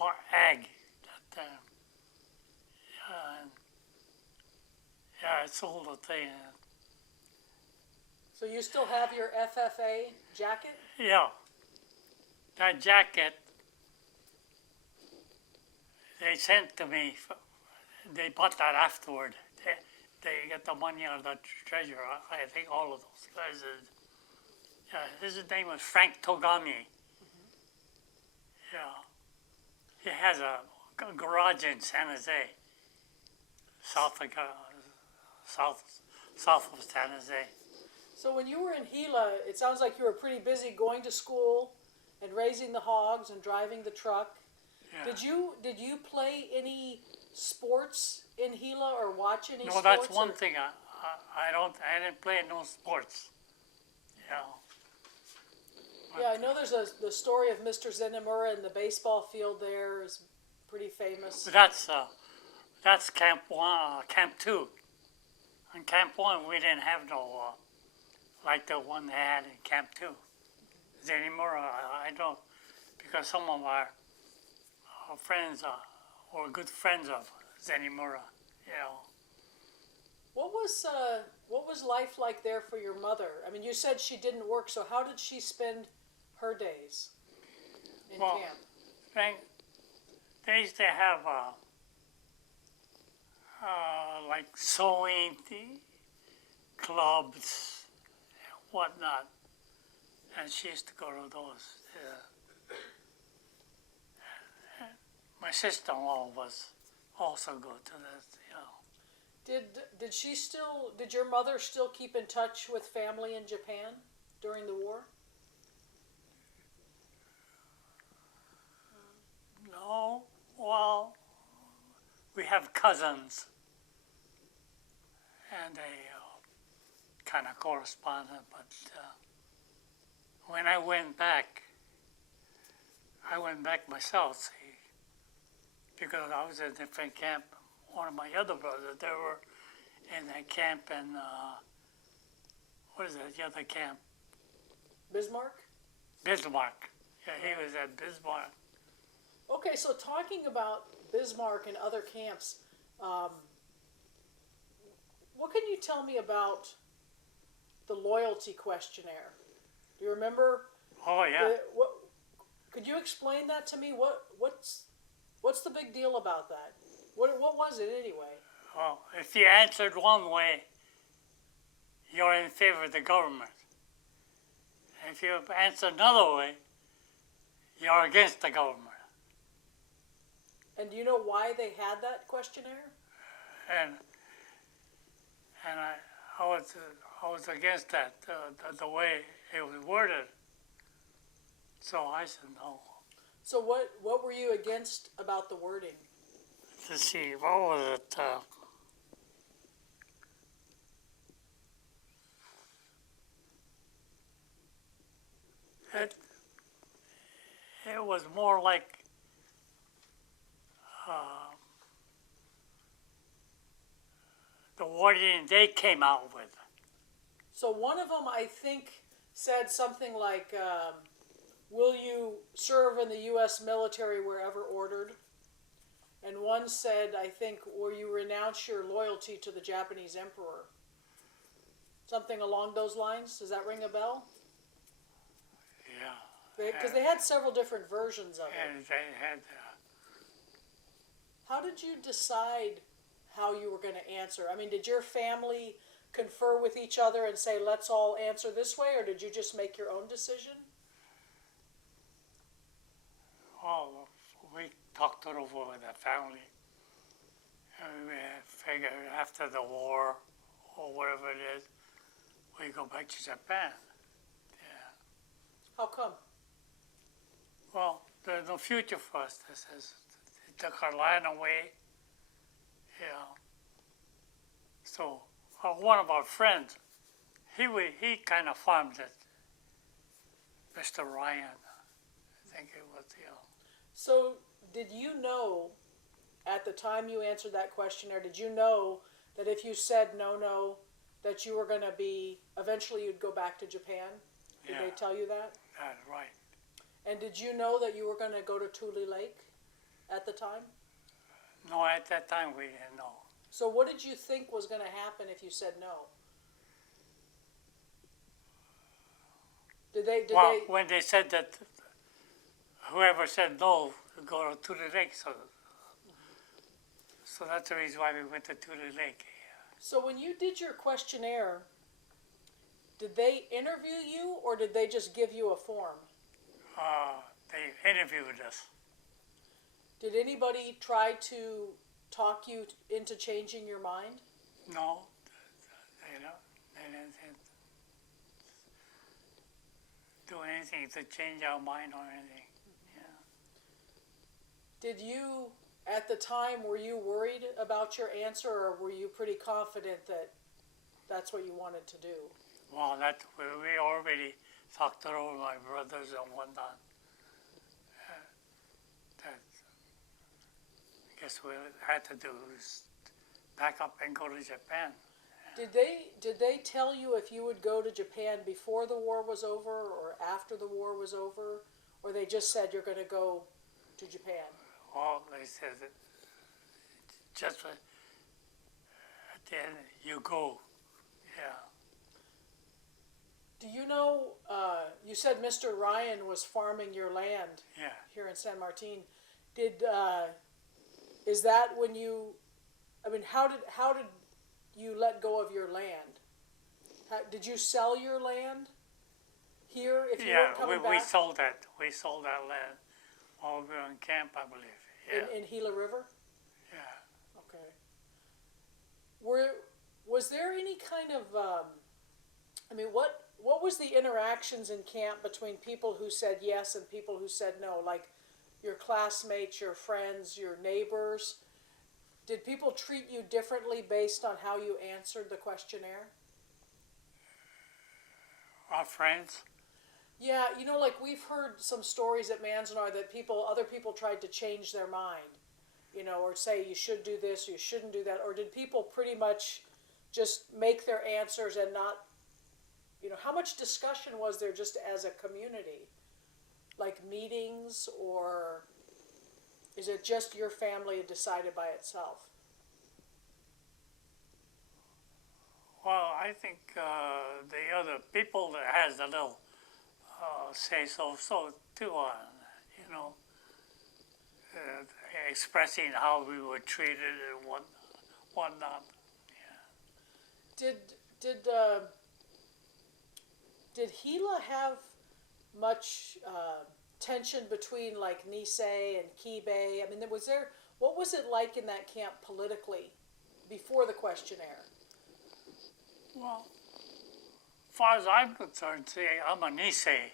or ag that time. And yeah, I sold the thing. So you still have your FFA jacket? Yeah, that jacket they sent to me. They bought that afterward. They got the money out of the treasurer. I think all of those guys. His name was Frank Togami. Yeah, he has a garage in San Jose, south of San Jose. So when you were in Gila, it sounds like you were pretty busy going to school and raising the hogs and driving the truck. Yeah. Did you play any sports in Gila or watch any No, sports? that's one or- thing. I didn't play no sports. Yeah. Yeah, I know there's the story of Mr. Zenemura in the baseball field there is pretty famous. That's Camp 1, Camp 2. In Camp 1, we didn't have no like the one they had in Camp 2. Anymore, I don't, because some of our friends were good friends of Zenimura, you know. What was life like there for your mother? I mean, you said she didn't work, so how did she spend her days in Well, camp? They used to have like sewing clubs, whatnot, and she used to go to those. Yeah. My sister-in-law was also go to this, you know. Did your mother still keep in touch with family in Japan during the war? No, well, we have cousins, and they kind of corresponded, but when I went back myself, see, because I was in a different camp. One of my other brothers, they were in that camp in, what is that, the other camp? Bismarck? Bismarck. Yeah, he was at Bismarck. Okay, so talking about Bismarck and other camps, what can you tell me about the loyalty questionnaire. Do you remember? Oh, yeah. What? Could you explain that to me? What's the big deal about that? What was it anyway? Well, if you answered one way, you're in favor of the government. If you answer another way, you're against the government. And do you know why they had that questionnaire? And I was against that, the way it was worded. So I said no. So what were you against about the wording? Let's see, what was it? It was more like the wording they came out with. So one of them, I think, said something like, will you serve in the U.S. military wherever ordered? And one said, I think, will you renounce your loyalty to the Japanese emperor? Something along those lines. Does that ring a bell? Yeah. Because they had several different versions of it. And they had, How did you decide how you were going to answer? I mean, did your family confer with each other and say, let's all answer this way, or did you just make your own decision? well, we talked it over with the family. And we figured after the war, or whatever it is, we go back to Japan. Yeah. How come? Well, there's no future for us. This is, they took our land away. Yeah. So one of our friends, he kind of farmed it. Mr. Ryan, I think it was. Yeah. So, did you know, at the time you answered that questionnaire, did you know that if you said no, that you were going to be, eventually you'd go back to Japan? Did they tell you that? That's right. And did you know that you were going to go to Tule Lake at the time? No, at that time we didn't know. So what did you think was going to happen if you said no? Did they? When they said that, whoever said no would go to the lake, so that's the reason why we went to the lake. So when you did your questionnaire, did they interview you or did they just give you a form? They interviewed us. Did anybody try to talk you into changing your mind? No, they didn't do anything to change our mind or anything. Yeah. Did you, at the time, were you worried about your answer, or were you pretty confident that that's what you wanted to do? Well, we already talked it over, my brothers and whatnot. That I guess we had to do is back up and go to Japan. Did they tell you if you would go to Japan before the war was over or after the war was over, or they just said you're going to go to Japan? Well, they said that just at the end you go. Yeah. Do you know, you said Mr. Ryan was farming your land Yeah. here in San Martin. Is that when you, I mean, how did you let go of your land? Did you sell your land here if you weren't coming we back? sold that. We sold that land while we were in camp, I believe. Yeah. In Gila River? Yeah. Okay. Was there any kind of, I mean, what was the interactions in camp between people who said yes and people who said no? Like your classmates, your friends, your neighbors? Did people treat you differently based on how you answered the questionnaire? Our friends. Yeah, like we've heard some stories at Manzanar that other people tried to change their mind, or say you should do this, you shouldn't do that, or did people pretty much just make their answers and not, how much discussion was there just as a community? Like meetings, or is it just your family decided by itself? Well, I think the other people that has a little say so too on, you know, uh, expressing how we were treated and whatnot. Did did Gila have much tension between like Nisei and Kibei? I mean, what was it like in that camp politically before the questionnaire? Well, as far as I'm concerned, see, I'm a Nisei,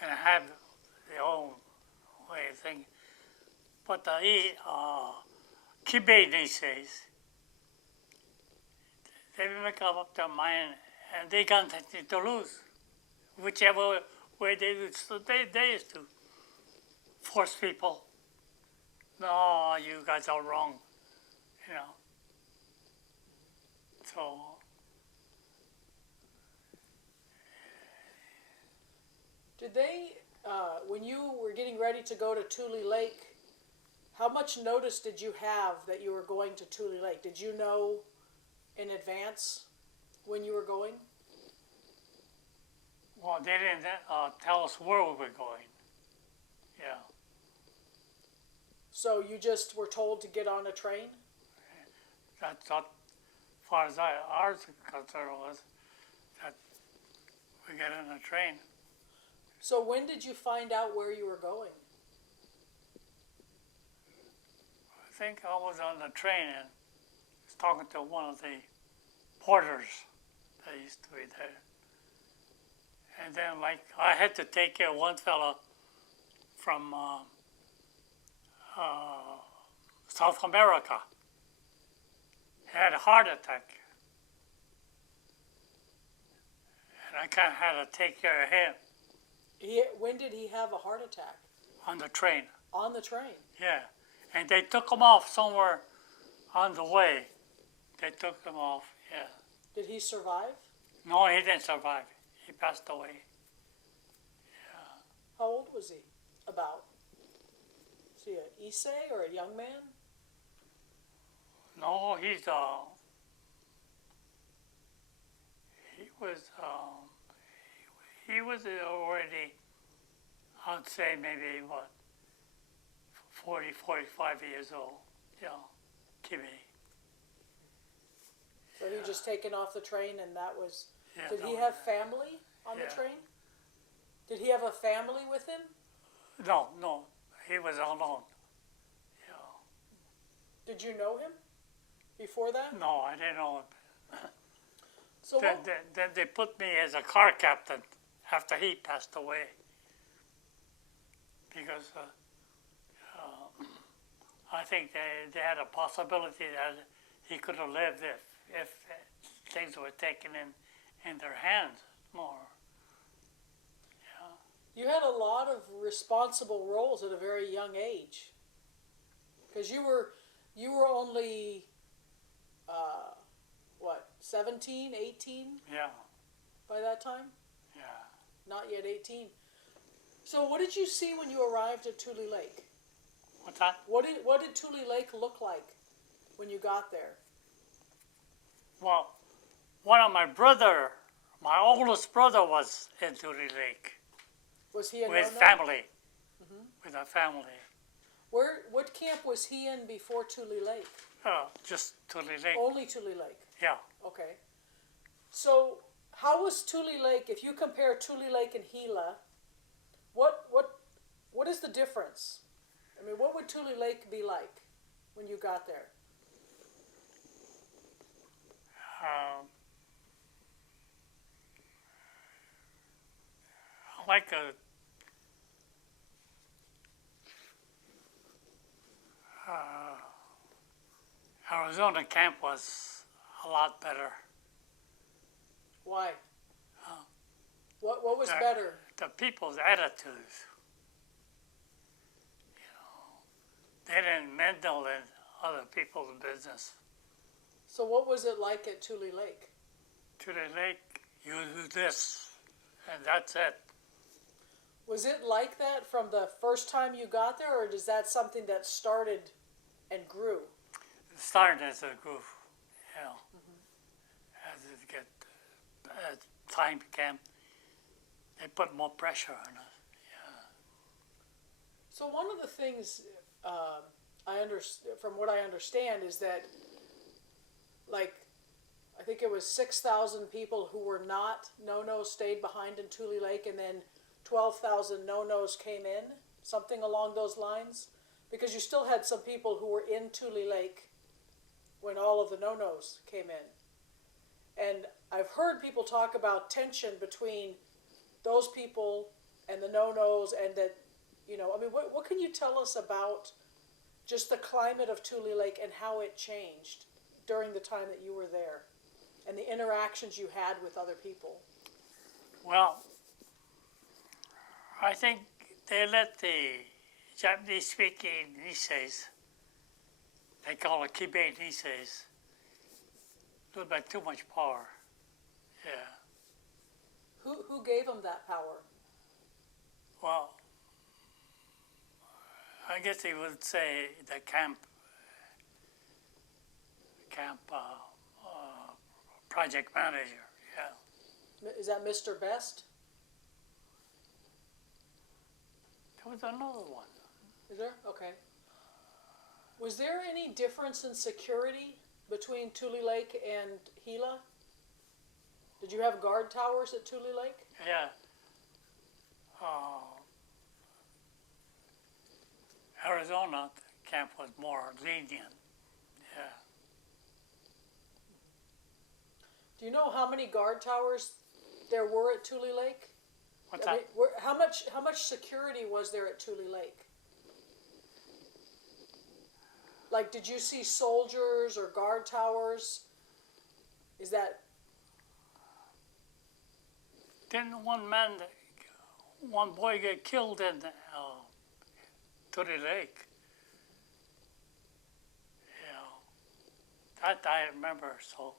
and I have the own way of thinking. But the Kibei Niseis, they make up their mind, and they got nothing to lose. Whichever way they do, so they used to force people. No, you guys are wrong, you know. So Did they, when you were getting ready to go to Tule Lake, how much notice did you have that you were going to Tule Lake? Did you know in advance when you were going? well, they didn't tell us where we were going. Yeah, So you just were told to get on a train? that's not, as far as ours concerned was that we get on a train. So when did you find out where you were going? I think I was on the train and was talking to one of the porters that used to be there. And then, like, I had to take care of one fella from South America. He had a heart attack. And I kind of had to take care of him When did he have a heart attack? on the train. On the train. Yeah. And they took him off somewhere on the way. They took him off, yeah. Did he survive? No, he didn't survive. He passed away. How old was he? About? Was he an Issei or a young man? No, he was already, I'd say maybe, 40, 45 years old. Yeah, Kimmy. So he was just taken off the train and that was... Yeah, Did he no, have family on the Yeah. train? Did he have a family with him? No, he was alone. Yeah. Did you know him before that? No, I didn't know him. So Then they put me as a car captain after he passed away. Because I think they had a possibility that he could have lived if things were taken in their hands more. you had a lot of responsible roles at a very young age. Because you were only, 17, 18 Yeah, by that time? yeah. Not yet 18. So what did you see when you arrived at Tule Lake? What's that? What did Tule Lake look like when you got there? Well, one of my oldest brother was in Tule Lake Was he a with no-no? family, with a family. What camp was he in before Tule Lake? Just Tule Lake. Only Tule Lake. Yeah. Okay. So how was Tule Lake? If you compare Tule Lake and Gila, what is the difference? I mean, what would Tule Lake be like when you got there? Like a Arizona camp was a lot better. Why? What was The- better? The people's attitudes. They didn't meddle in other people's business. So what was it like at Tule Lake? Tule Lake, you do this, and that's it. Was it like that from the first time you got there, or is that something that started and grew? It started as a group, time came, they put more pressure on us. So one of the things from what I understand, is that, like, I think it was 6,000 people who were not no-nos stayed behind in Tule Lake, and then 12,000 no-nos came in, something along those lines, because you still had some people who were in Tule Lake when all of the no-nos came in. And I've heard people talk about tension between those people and the no-nos, and that, you know, I mean, what can you tell us about just the climate of Tule Lake and how it changed during the time that you were there, and the interactions you had with other people? Well, I think they let the Japanese-speaking Niseis, they call it Kibe Niseis, a little bit too much power. Yeah. Who gave them that power? Well, I guess they would say the camp project manager. Yeah. Is that Mr. Best? There was another one. Is there? Okay. Was there any difference in security between Tule Lake and Gila? Did you have guard towers at Tule Lake? Yeah. Arizona camp was more lenient. Yeah. Do you know how many guard towers there were at Tule Lake? What's I that? mean, how much security was there at Tule Lake? Like, did you see soldiers or guard towers? Is that... Didn't one boy get killed in Tule Lake? Yeah. That I remember. So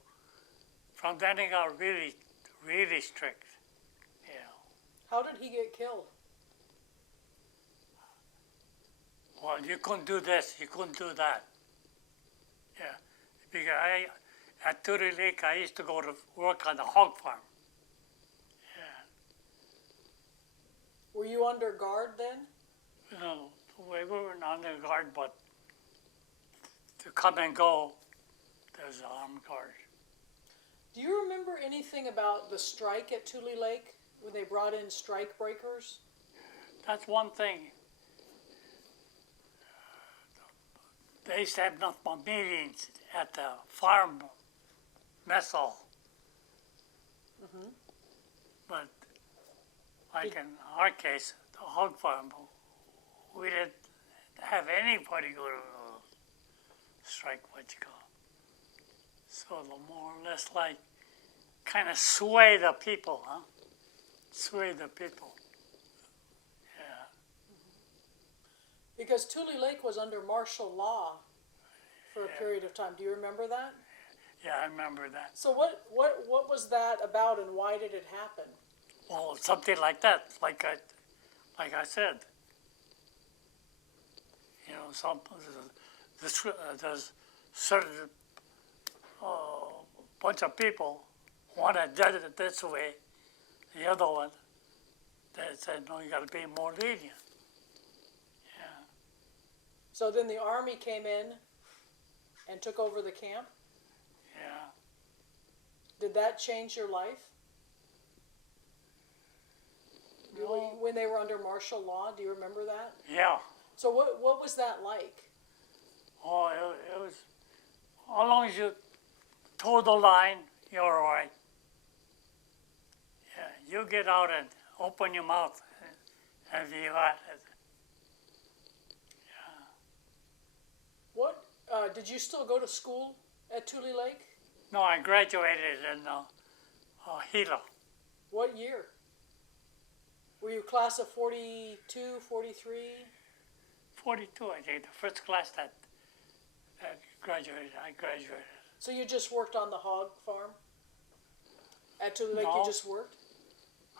from then it got really, really strict. Yeah. How did he get killed? Well, you couldn't do this, you couldn't do that. Yeah. Because at Tule Lake, I used to go to work on the hog farm. Were you under guard then? You know, we weren't on the guard, but to come and go, there's an armed guard. Do you remember anything about the strike at Tule Lake when they brought in strike breakers? That's one thing. They used to have enough meetings at the farm mess hall. Mm-hmm. But like in our case, the hog farm, we didn't have anybody go to strike, what you call it. So the more or less like kind of sway the people, huh? Sway the people. Yeah. Because Tule Lake was under martial law for a period of time. Do you remember that? Yeah, I remember that. So what was that about, and why did it happen? Well, something like that, like I said, you know, there's certain bunch of people one that did it this way, the other one that said, no, you got to be more lenient. Yeah. So then the army came in and took over the camp? Yeah. Did that change your life? No. When they were under martial law, do you remember that? Yeah. So what was that like? Oh, it was, as long as you toe the line, you're all right. Yeah, you get out and open your mouth and be at it. Yeah. What, did you still go to school at Tule Lake? No, I graduated in Gila. What year? Were you class of 42, 43? 42, I think, the first class that graduated, I graduated. So you just worked on the hog farm? At Tule Lake No. you just worked?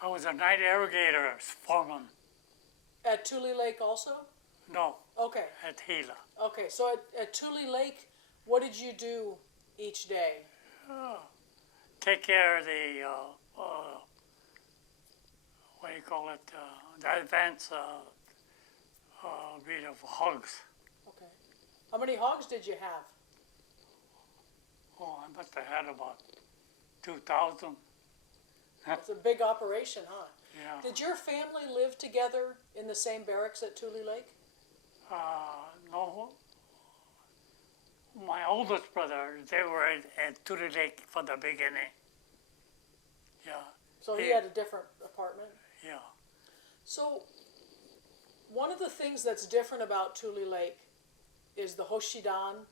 I was a night irrigator foreman. At Tule Lake also? No, Okay, at Gila. okay. So at Tule Lake, what did you do each day? Take care of the what do you call it, the advance breed of hogs. Okay. How many hogs did you have? Oh, I must have had about 2,000. It's a big operation, huh? Yeah. Did your family live together in the same barracks at Tule Lake? No, my oldest brother, they were at Tule Lake from the beginning. Yeah, So he Yeah. had a different apartment? yeah. So, one of the things that's different about Tule Lake is the Hoshidan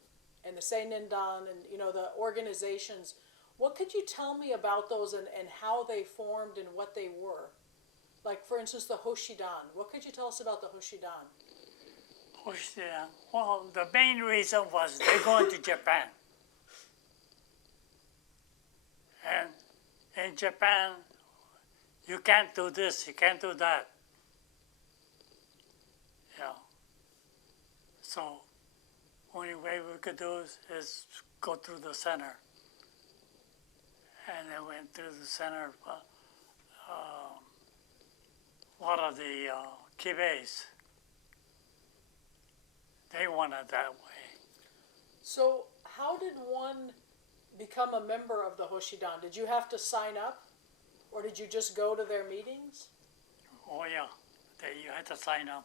and the Seinindan and, you know, the organizations. What could you tell me about those and how they formed and what they were? Like, for instance, the Hoshidan. What could you tell us about the Hoshidan? Well, the main reason was they're going to Japan. And in Japan, you can't do this, you can't do that. Yeah. So, only way we could do is go through the center. And they went through the center. A lot of the Kibes, they wanted that way. So, how did one become a member of the Hoshidan? Did you have to sign up? Or did you just go to their meetings? Oh yeah, you had to sign up.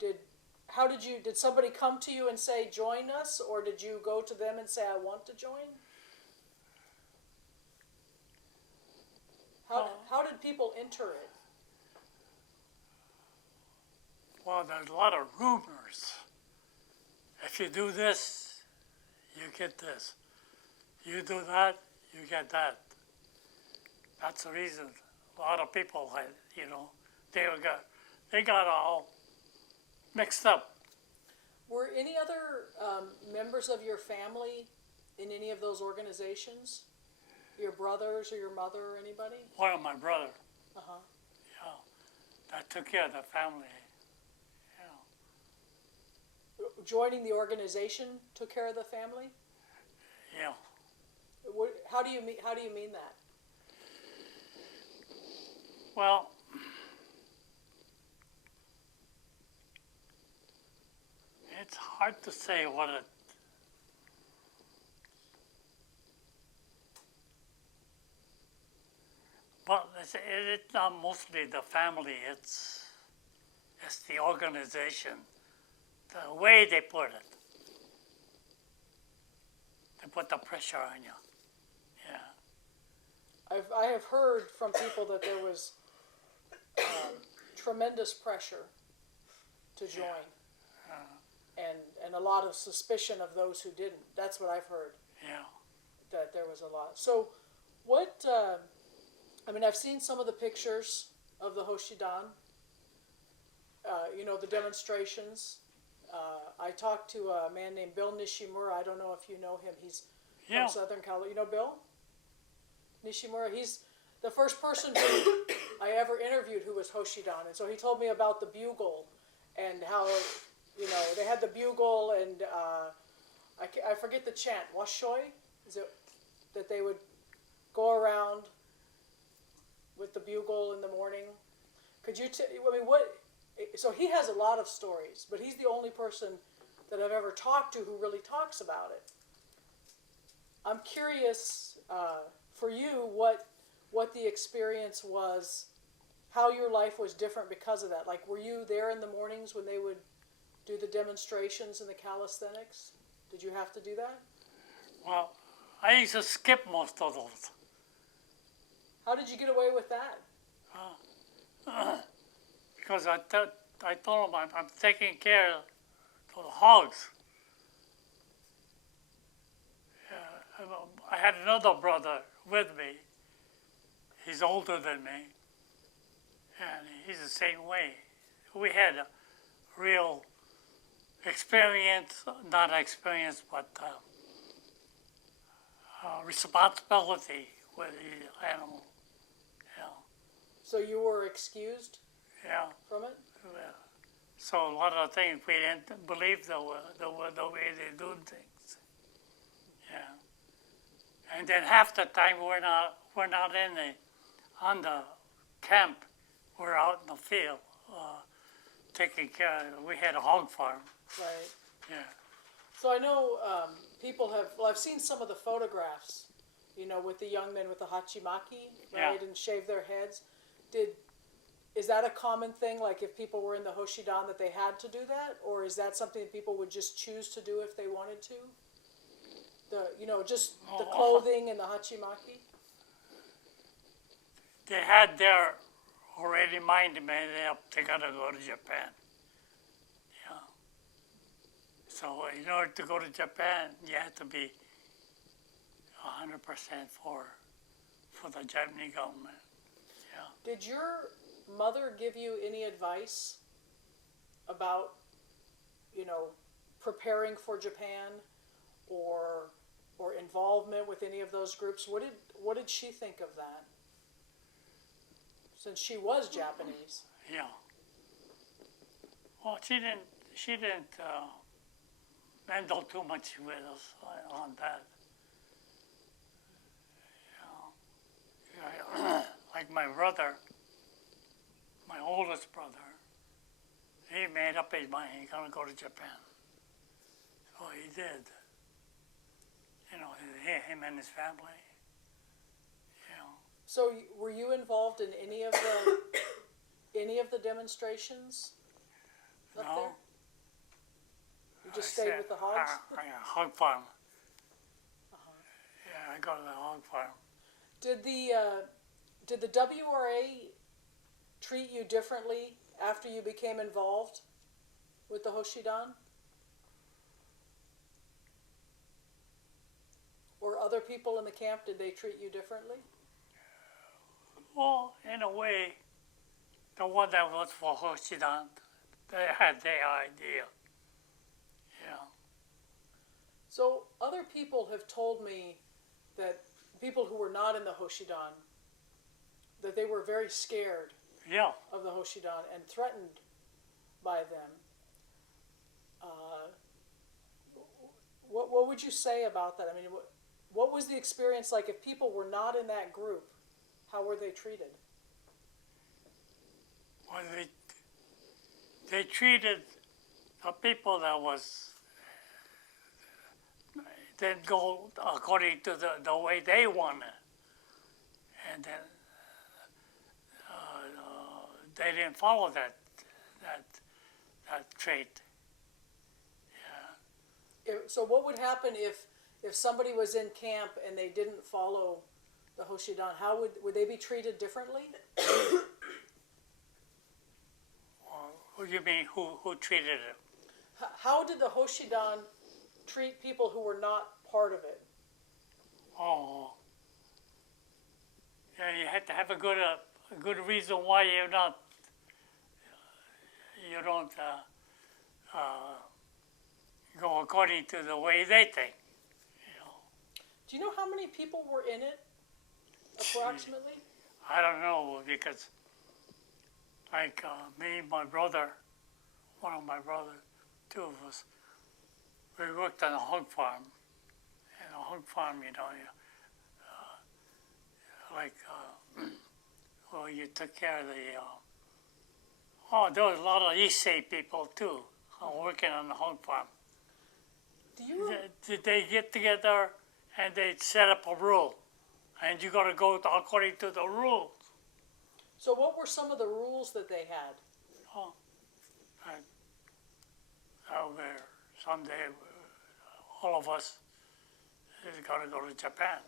Did somebody come to you and say, join us? Or did you go to them and say, I want to join? How did people enter it? Well, there's a lot of rumors. If you do this, you get this. You do that, you get that. That's the reason a lot of people had, they got all mixed up. Were any other members of your family in any of those organizations? Your brothers or your mother or anybody? One of my brother, Uh-huh. that took care of the family. Joining the organization took care of the family? Yeah. How do you mean that? Well, it's hard to say what it. But it's not mostly the family. It's the organization, the way they put it. They put the pressure on you. Yeah. I have heard from people that there was tremendous pressure to join, and a lot of suspicion of those who didn't. That's what I've heard. Yeah. That there was a lot. So, what? I've seen some of the pictures of the Hoshidan. The demonstrations. I talked to a man named Bill Nishimura. I don't know if you know him. He's from Southern California. You know Bill Nishimura? He's the first person who I ever interviewed who was Hoshidan. And so he told me about the bugle and how, they had the bugle and I forget the chant. Washoi? Is it that they would go around with the bugle in the morning? Could you so he has a lot of stories, but he's the only person that I've ever talked to who really talks about it. I'm curious for you what the experience was, how your life was different because of that. Like, were you there in the mornings when they would do the demonstrations and the calisthenics? Did you have to do that? Well, I used to skip most of those. How did you get away with that? Because I told them I'm taking care of the hogs. I had another brother with me. He's older than me, and he's the same way. We had a real experience, not experience, but responsibility with the animal. So you were excused Yeah. from it? Yeah. So a lot of things we didn't believe the way they do things. Yeah. And then half the time we're not on the camp. We're out in the field taking care. We had a hog farm. Right. Yeah. So I know people have. Well, I've seen some of the photographs. With the young men with the hachimaki, right, Yeah. and shave their heads. Is that a common thing? Like if people were in the Hoshidan that they had to do that, or is that something that people would just choose to do if they wanted to? Just the clothing and the hachimaki. They had their already mind made up. They gotta go to Japan. Yeah. So in order to go to Japan, you have to be 100% for the Japanese government. Yeah. Did your mother give you any advice about, preparing for Japan, or involvement with any of those groups? What did she think of that? Since she was Japanese. Yeah. Well, she didn't meddle too much with us on that. Yeah. Like my brother, my oldest brother, he made up his mind he's gonna go to Japan. So he did. Him and his family. So were you involved in any of the demonstrations up No. there? You just stayed with the hogs? Hog farm. Yeah, I go to the hog farm. Did the WRA treat you differently after you became involved with the Hoshidan? Or other people in the camp, did they treat you differently? Well, in a way, the one that was for Hoshidan, they had their idea. Yeah. So other people have told me that people who were not in the Hoshidan, that they were very scared Yeah. of the Hoshidan and threatened by them. What would you say about that? I mean, what was the experience like if people were not in that group? How were they treated? Well, they treated the people that didn't go according to the way they wanted, and then they didn't follow that trait. So what would happen if somebody was in camp and they didn't follow the Hoshidan? How would they be treated differently? Who you mean? Who treated it? How did the Hoshidan treat people who were not part of it? Oh, yeah. You had to have a good reason why you don't go according to the way they think. Do you know how many people were in it, approximately? I don't know, because like me and my brother, one of my brothers, two of us, we worked on a hog farm. And a hog farm, you took care of there was a lot of Issei people too working on the hog farm. Did they get together and they set up a rule, and you got to go according to the rules? So what were some of the rules that they had? There someday, all of us is got to go to Japan.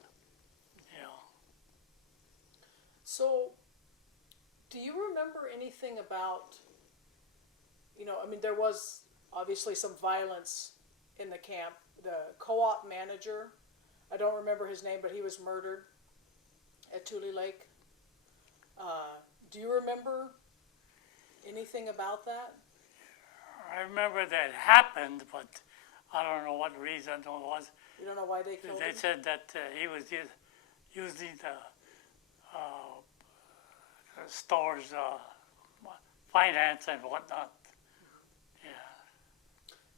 So, do you remember anything about, there was obviously some violence in the camp. The co-op manager, I don't remember his name, but he was murdered at Tule Lake. Do you remember anything about that? I remember that happened, but I don't know what reason it was. You don't know why they killed him? They said that he was using the store's finance and whatnot. Yeah.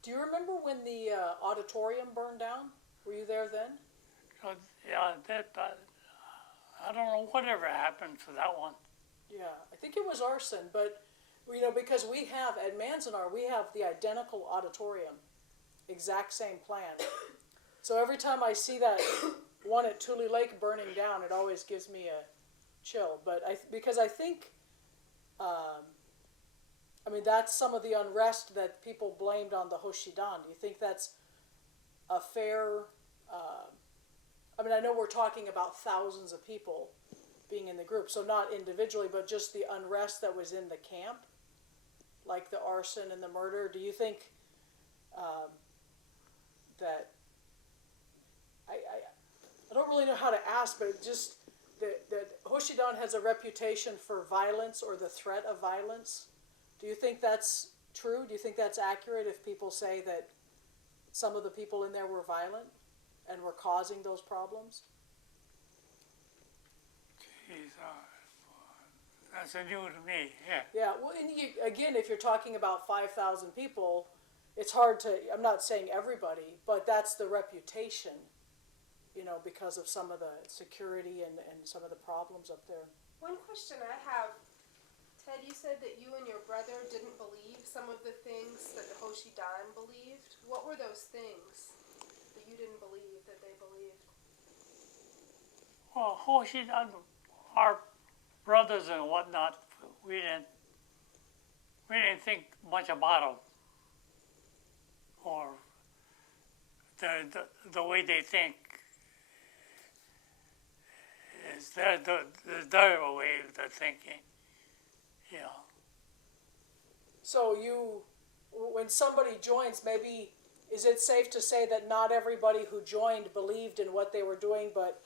Do you remember when the auditorium burned down? Were you there then? Yeah, I don't know whatever happened to that one. Yeah, I think it was arson, but because we have at Manzanar, we have the identical auditorium, exact same plan. So every time I see that one at Tule Lake burning down, it always gives me a chill. But because I think, that's some of the unrest that people blamed on the Hoshidan. Do you think that's a fair? I know we're talking about thousands of people being in the group, so not individually, but just the unrest that was in the camp, like the arson and the murder. Do you think that I don't really know how to ask, but just that Hoshidan has a reputation for violence or the threat of violence? Do you think that's true? Do you think that's accurate if people say that some of the people in there were violent and were causing those problems? Geez, that's new to me. Yeah. Yeah, well, and again, if you're talking about 5,000 people, it's hard to, I'm not saying everybody, but that's the reputation, because of some of the security and some of the problems up there. One question I have, Ted, you said that you and your brother didn't believe some of the things that the Hoshidan believed. What were those things that you didn't believe that they believed? Well, our brothers and whatnot, we didn't think much about them, or the way they think is their way of thinking. So when somebody joins, maybe, is it safe to say that not everybody who joined believed in what they were doing, but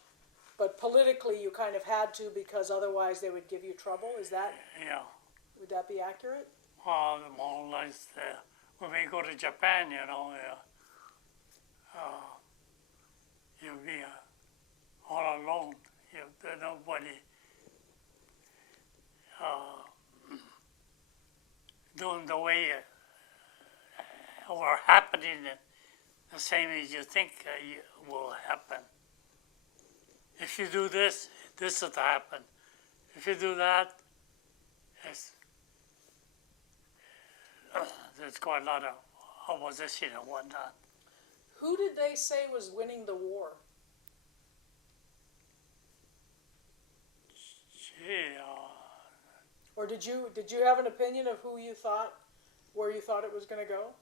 politically you kind of had to because otherwise they would give you trouble? Yeah. Would that be accurate? Well, more or less, when we go to Japan, you'll be all alone. There's nobody doing the way or happening the same as you think will happen. If you do this, this will happen. If you do that, there's quite a lot of opposition and whatnot. Who did they say was winning the war? Gee, Or did you have an opinion of where you thought it was going to go?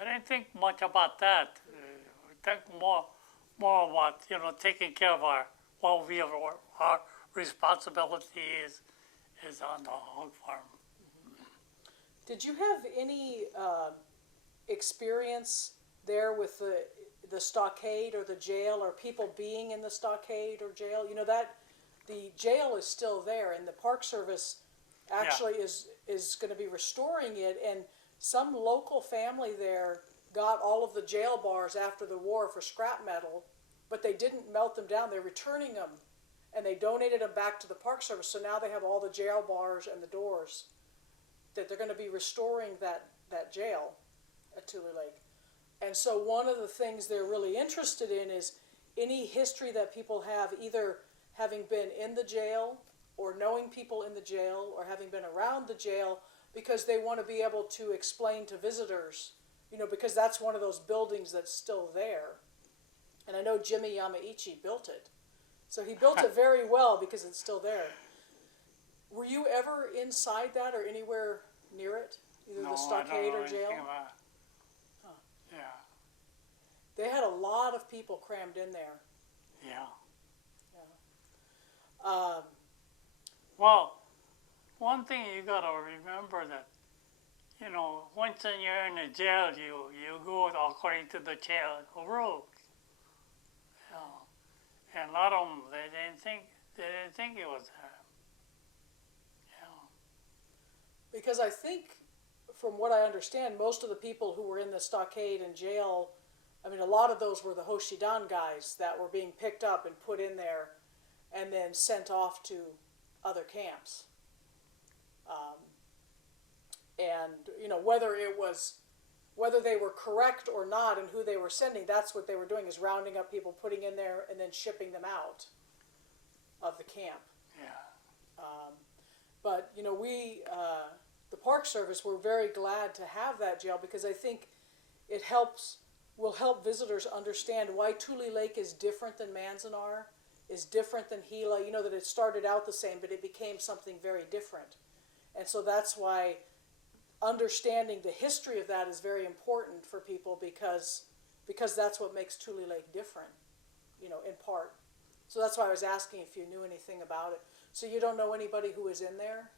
I didn't think much about that. I think more about taking care of our responsibility is on the hog farm. Did you have any experience there with the stockade or the jail, or people being in the stockade or jail? That the jail is still there, and the Park Service actually is going to be restoring it. And some local family there got all of the jail bars after the war for scrap metal, but they didn't melt them down. They're returning them, and they donated them back to the Park Service. So now they have all the jail bars and the doors. That they're going to be restoring that jail at Tule Lake. And so one of the things they're really interested in is any history that people have, either having been in the jail or knowing people in the jail or having been around the jail, because they want to be able to explain to visitors, because that's one of those buildings that's still there. And I know Jimmy Yamaichi built it. So he built it very well because it's still there. Were you ever inside that or anywhere near it? Either No, the stockade I don't know or jail? anything about it. Huh. Yeah. They had a lot of people crammed in there. Yeah. Um, Well, one thing you got to remember that, once you're in the jail, you go according to the jail rules. And a lot of them, they didn't think it was that. because I think, from what I understand, most of the people who were in the stockade and jail, a lot of those were the Hoshidan guys that were being picked up and put in there and then sent off to other camps. And, whether it was whether they were correct or not and who they were sending, that's what they were doing, is rounding up people, putting in there, and then shipping them out of the camp. Yeah. But, you know, we, the Park Service, we're very glad to have that jail because I think it will help visitors understand why Tule Lake is different than Manzanar, is different than Gila. You know, that it started out the same, but it became something very different. And so that's why understanding the history of that is very important for people because that's what makes Tule Lake different, you know, in part. So that's why I was asking if you knew anything about it. So you don't know anybody who was in there,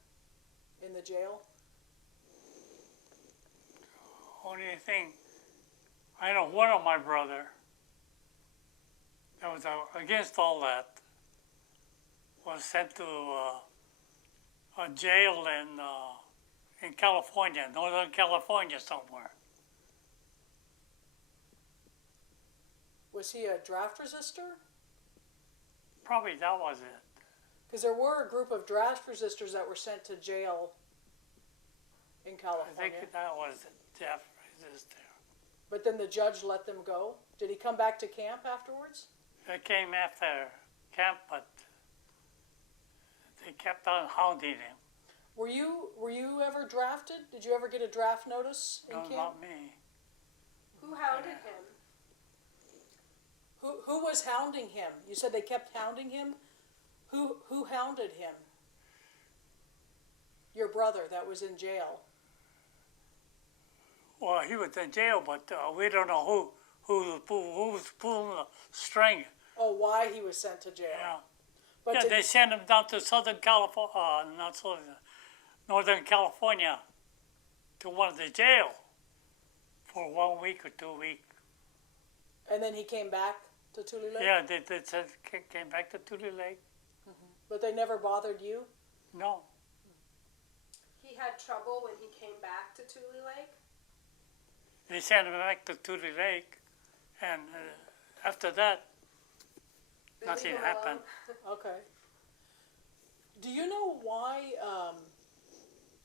in the jail? Only thing, I know one of my brother that was against all that was sent to a jail in California, Northern California somewhere. Was he a draft resistor? Probably that was it. Because there were a group of draft resistors that were sent to jail in I California. think that was Jeff Resistor. But then the judge let them go. Did he come back to camp afterwards? They came after camp, but they kept on hounding him. Were you ever drafted? Did you ever get a draft notice in No, camp? not me. Who hounded him? Who was hounding him? You said they kept hounding him? Who hounded him? Your brother that was in jail. Well, he was in jail, but we don't know who was pulling the string. Oh, why he was sent to jail. Yeah. But Yeah, did- they sent him down to Southern California, not Southern, Northern California, to one of the jail for 1 week or 2 weeks. and then he came back to Tule Lake? Yeah, they said came back to Tule Lake. But they never bothered you? No, He had trouble when he came back to Tule Lake? they sent him back to Tule Lake, and after that, They nothing leave him happened. alone? Okay. Do you know why,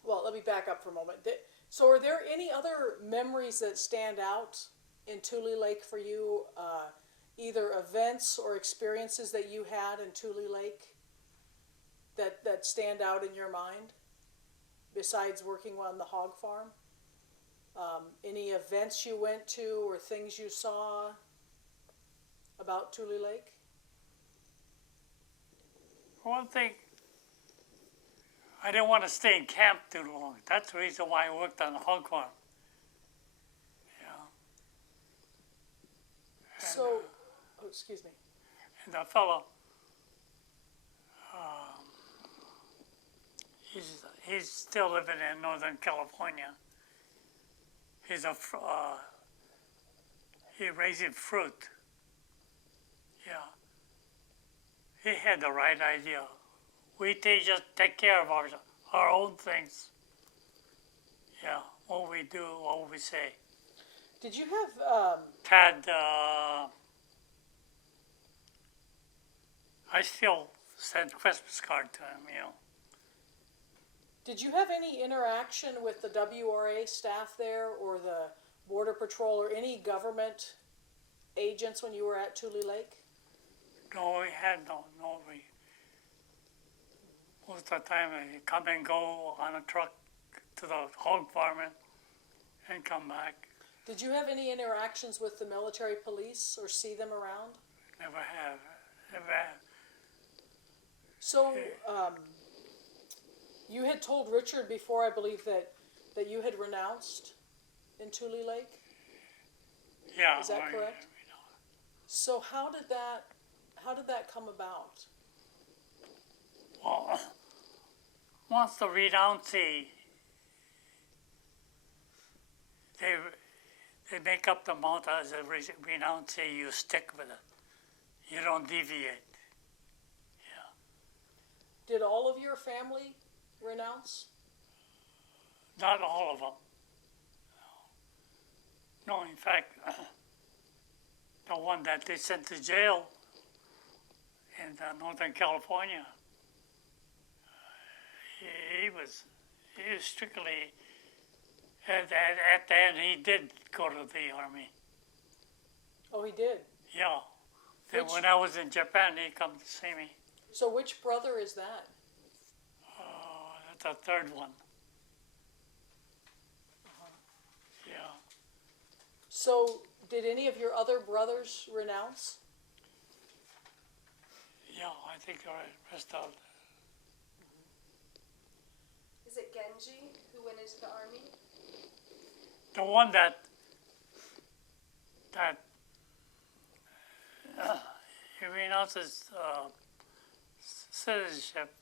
well, let me back up for a moment. So are there any other memories that stand out in Tule Lake for you, either events or experiences that you had in Tule Lake that stand out in your mind, besides working on the hog farm? Any events you went to or things you saw about Tule Lake? One thing, I didn't want to stay in camp too long. That's the reason why I worked on the hog farm. Yeah. So, oh, excuse me. And the fellow, he's still living in Northern California. He's he raising fruit. Yeah. He had the right idea. We just take care of our own things. Yeah, what we do, what we say. Did you have, Tad, I still send Christmas card to him, you know. did you have any interaction with the WRA staff there or the Border Patrol or any government agents when you were at Tule Lake? No, we had no. Most of the time, I come and go on a truck to the hog farm and come back. Did you have any interactions with the military police or see them around? Never have. Never have. So, you had told Richard before, I believe, that you had renounced in Tule Lake? Yeah. Is that correct? So how did that come about? Well, once the renouncee, they make up the amount as a renouncee, you stick with it. You don't deviate. Did all of your family renounce? Not all of them. No, in fact, the one that they sent to jail in Northern California, he was strictly At the end, he did go to the army. Oh, he did. Yeah. Then Which- when I was in Japan, he come to see me. So which brother is that? That's the third one. Yeah. So did any of your other brothers renounce? Yeah, I think I rest out. Is it Genji who went into the army? The one that he renounces citizenship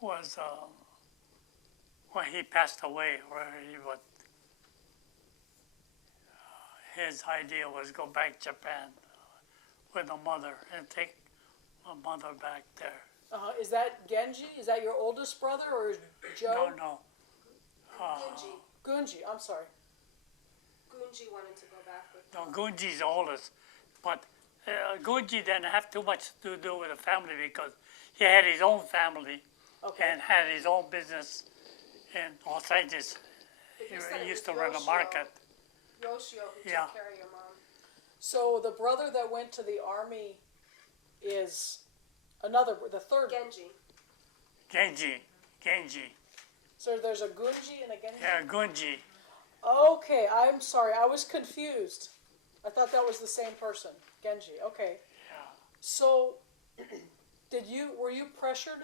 was when he passed away, where he would, his idea was go back to Japan with a mother and take my mother back there. Is that Genji? Is that your oldest brother or is Joe? No. Gunji. Gunji, I'm sorry. Gunji wanted to go back with No, Gunji's oldest, but Gunji didn't have too much to do with the family because he had his own family Okay. and had his own business in Los Angeles. But you said He it used was to run a Yoshio. market. Yoshio who Yeah. took care of your mom. So the brother that went to the army is the third. Genji. So there's a Gunji and a Genji? Yeah, Gunji. Okay, I'm sorry. I was confused. I thought that was the same person. Genji. Okay. Yeah. So were you pressured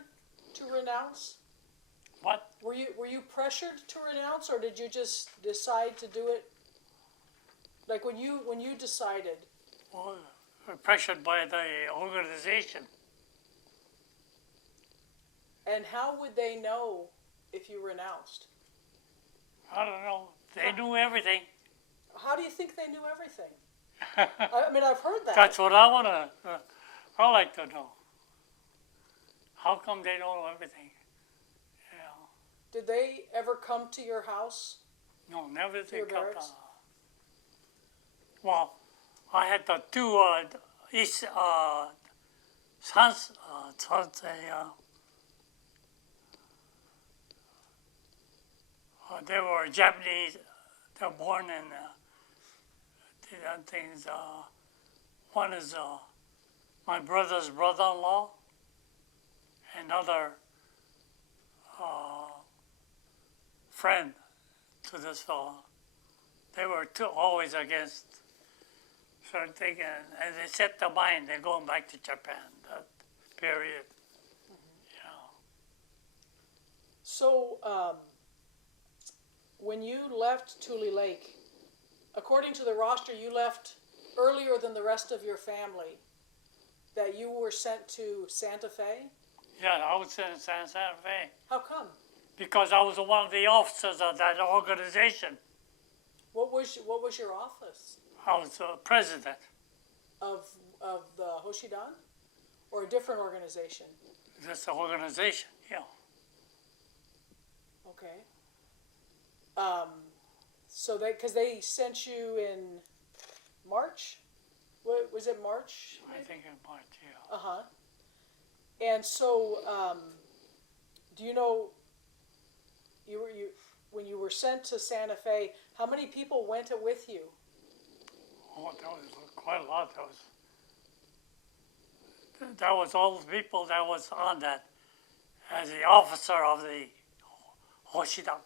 to renounce? What? Were you pressured to renounce or did you just decide to do it? Like when you decided, Well, we're pressured by the organization. and how would they know if you renounced? I don't know. They knew everything. How do you think they knew everything? I mean, I've heard that. That's what I like to know. How come they know everything? Yeah. Did they ever come to your house? No, never To your think of barracks? well, I had the two East sons. They were Japanese. They were born in things. One is my brother's brother-in-law. Another friend to this fellow. They were always against certain things, and they set their mind. They're going back to Japan. That period. You know. So, when you left Tule Lake, according to the roster, you left earlier than the rest of your family. That you were sent to Santa Fe. Yeah, I was in Santa Fe How come? because I was one of the officers of that organization. What was your office I was president. of the Hoshidan, or a different organization? This organization, yeah. Okay. So because they sent you in March, what was it, March? I think in March, yeah. Uh-huh. And so, do you know, when you were sent to Santa Fe, how many people went with you? Oh, that was quite a lot. That was all the people that was on that as the officer of the Hoshida.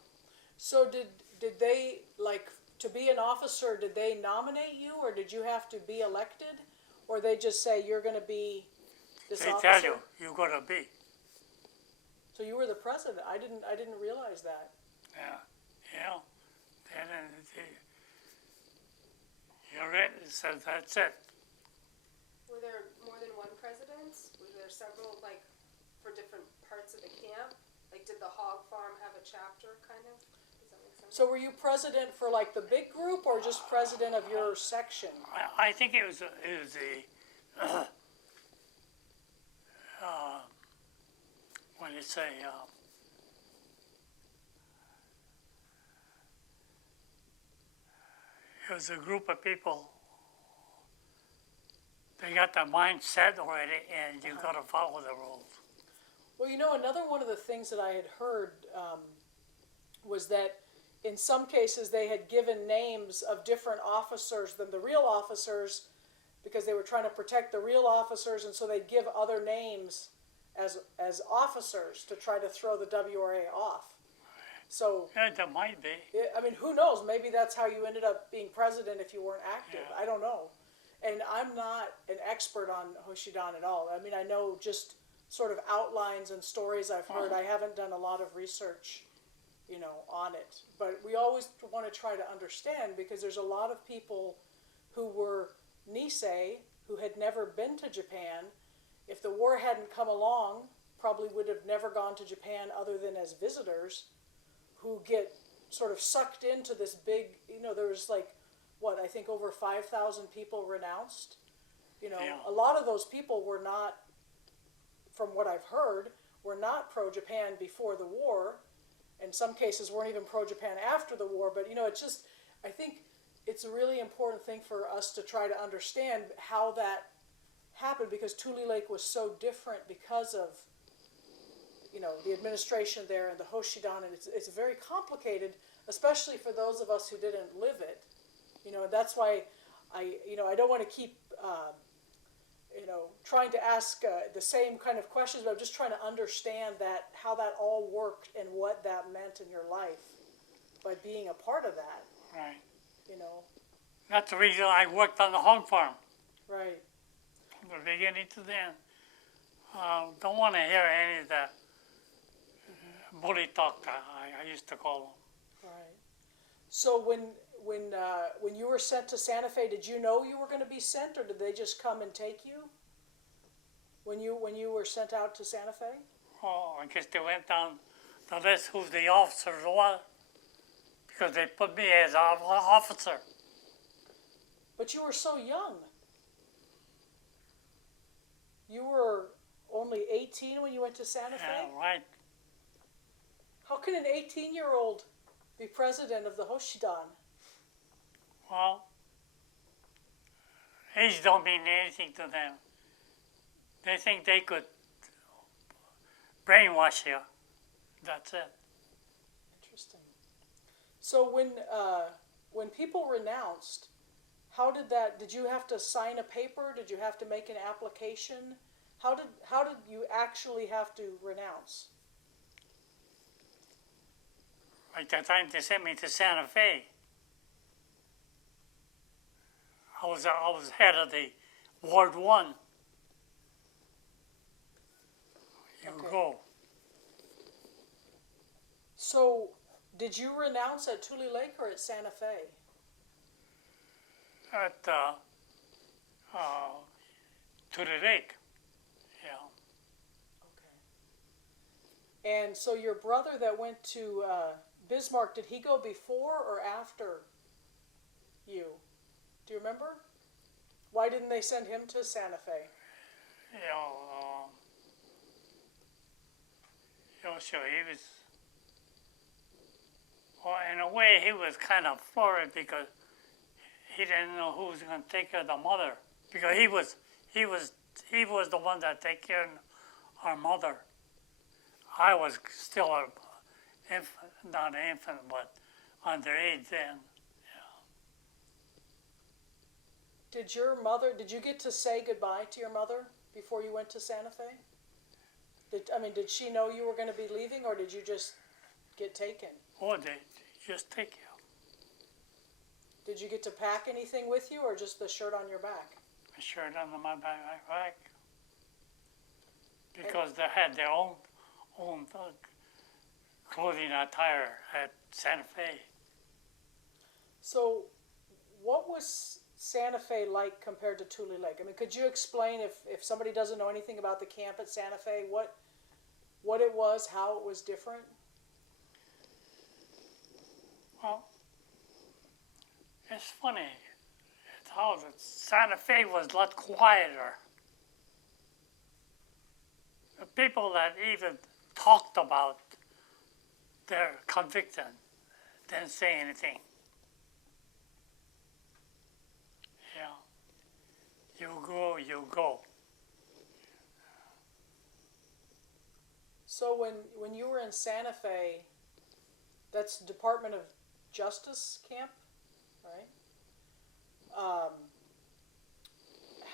So did they, like, to be an officer, did they nominate you, or did you have to be elected? Or they just say, you're going to be this They officer? tell you you're gonna be. So you were the president. I didn't realize that. Yeah. Then you're it. It says that's it. Were there more than one president? Were there several, like, for different parts of the camp? Like, did the hog farm have a chapter, kind of? Does that make sense? So were you president for, like, the big group, or just president of your section? I think it was the what do you say? It was a group of people. They got their mind set already, and you got to follow the rules. Well, another one of the things that I had heard was that in some cases they had given names of different officers than the real officers because they were trying to protect the real officers, and so they'd give other names as officers to try to throw the WRA off. So, Yeah, there might be. I mean, who knows? Maybe that's how you ended up being president if you weren't active. Yeah. I don't know. And I'm not an expert on Hoshidan at all. I mean, I know just sort of outlines and stories I've heard. I haven't done a lot of research, on it. But we always want to try to understand, because there's a lot of people who were Nisei, who had never been to Japan. If the war hadn't come along, probably would have never gone to Japan other than as visitors, who get sort of sucked into this big, there was I think over 5,000 people renounced. Yeah. A lot of those people were not, from what I've heard, were not pro-Japan before the war. In some cases weren't even pro-Japan after the war. But, it's just, I think it's a really important thing for us to try to understand how that happened, because Tule Lake was so different because of, the administration there and the Hoshidan, and it's very complicated, especially for those of us who didn't live it. And that's why I don't want to keep, trying to ask the same kind of questions, but I'm just trying to understand how that all worked and what that meant in your life by being a part of that, Right. you know. That's the reason I worked on the hog farm, Right, from the beginning to the end. Don't want to hear any of the bully talk that I used to call them. right. So when you were sent to Santa Fe, did you know you were going to be sent, or did they just come and take you? When you were sent out to Santa Fe? Oh, I guess they went down the list who the officers was, because they put me as an officer. But you were so young. You were only 18 when you went to Santa Fe? Yeah, right. How can an 18-year-old be president of the Hoshidan? Well, age don't mean anything to them. They think they could brainwash you. That's it. Interesting. So when people renounced, how did that? Did you have to sign a paper? Did you have to make an application? How did you actually have to renounce? Like that time they sent me to Santa Fe. I was head of the Ward 1. You Okay. go. So did you renounce at Tule Lake or at Santa Fe? At to the lake. Yeah. Okay. And so your brother that went to Bismarck, did he go before or after you? Do you remember? Why didn't they send him to Santa Fe? So he was, well, in a way, he was kind of floored because he didn't know who was going to take care of the mother, because he was the one that take care of our mother. I was still an infant, not an infant, but underage then. Did you get to say goodbye to your mother before you went to Santa Fe? Did she know you were going to be leaving, or did you just get taken? Or they just take you. Did you get to pack anything with you, or just the shirt on your back? A shirt under my back. Because they had their own clothing attire at Santa Fe. So, what was Santa Fe like compared to Tule Lake? I mean, could you explain, if somebody doesn't know anything about the camp at Santa Fe, what it was, how it was different? Well, it's funny. It's how the Santa Fe was a lot quieter. The people that even talked about their conviction didn't say anything. Yeah. You go. So when you were in Santa Fe, that's Department of Justice camp, right?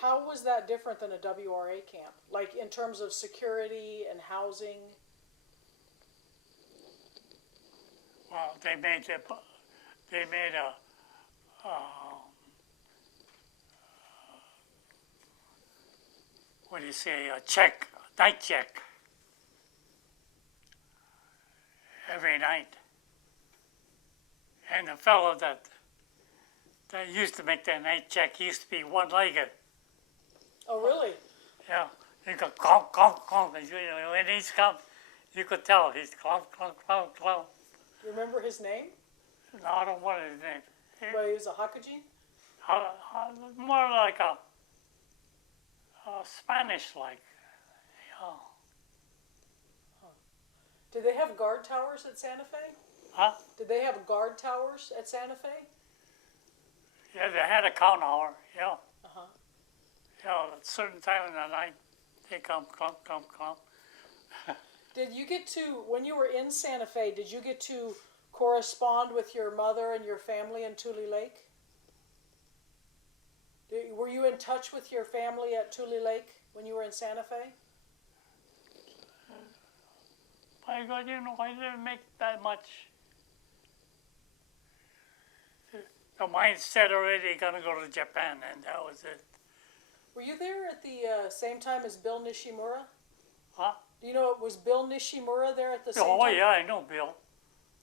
How was that different than a WRA camp? Like in terms of security and housing? Well, they made a what do you say, a check, a night check every night. And the fellow that used to make that night check used to be one-legged. Oh, really? Yeah, he could clomp, clomp, clomp. And, when he's come, you could tell he's clomp, clomp, clomp, clomp. You remember his name? No, I don't want his name. Well, he was a Hakujin? More like a Spanish-like. Yeah. Did they have guard towers at Santa Fe? Huh? Did they have guard towers at Santa Fe? Yeah, they had a count hour. Yeah. Uh-huh. Yeah, at a certain time in the night, they come, clump, clump, clump. Did you get to, when you were in Santa Fe, did you get to correspond with your mother and your family in Tule Lake? Were you in touch with your family at Tule Lake when you were in Santa Fe? My God, I didn't make that much. The mindset already gonna go to Japan, and that was it. Were you there at the same time as Bill Nishimura? Huh? Do you know it was Bill Nishimura there at the same Oh time? yeah, I know Bill.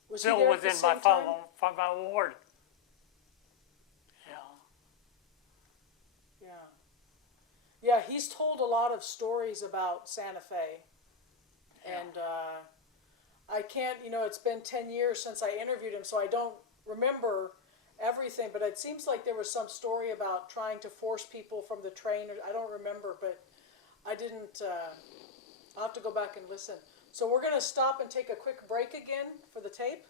Was he Bill there was at the in same my time? from my ward. Yeah. Yeah, he's told a lot of stories about Santa Fe. Yeah. And I can't, it's been 10 years since I interviewed him, so I don't remember everything, but it seems like there was some story about trying to force people from the train. I don't remember, but I didn't, I'll have to go back and listen. So we're going to stop and take a quick break again for the tape.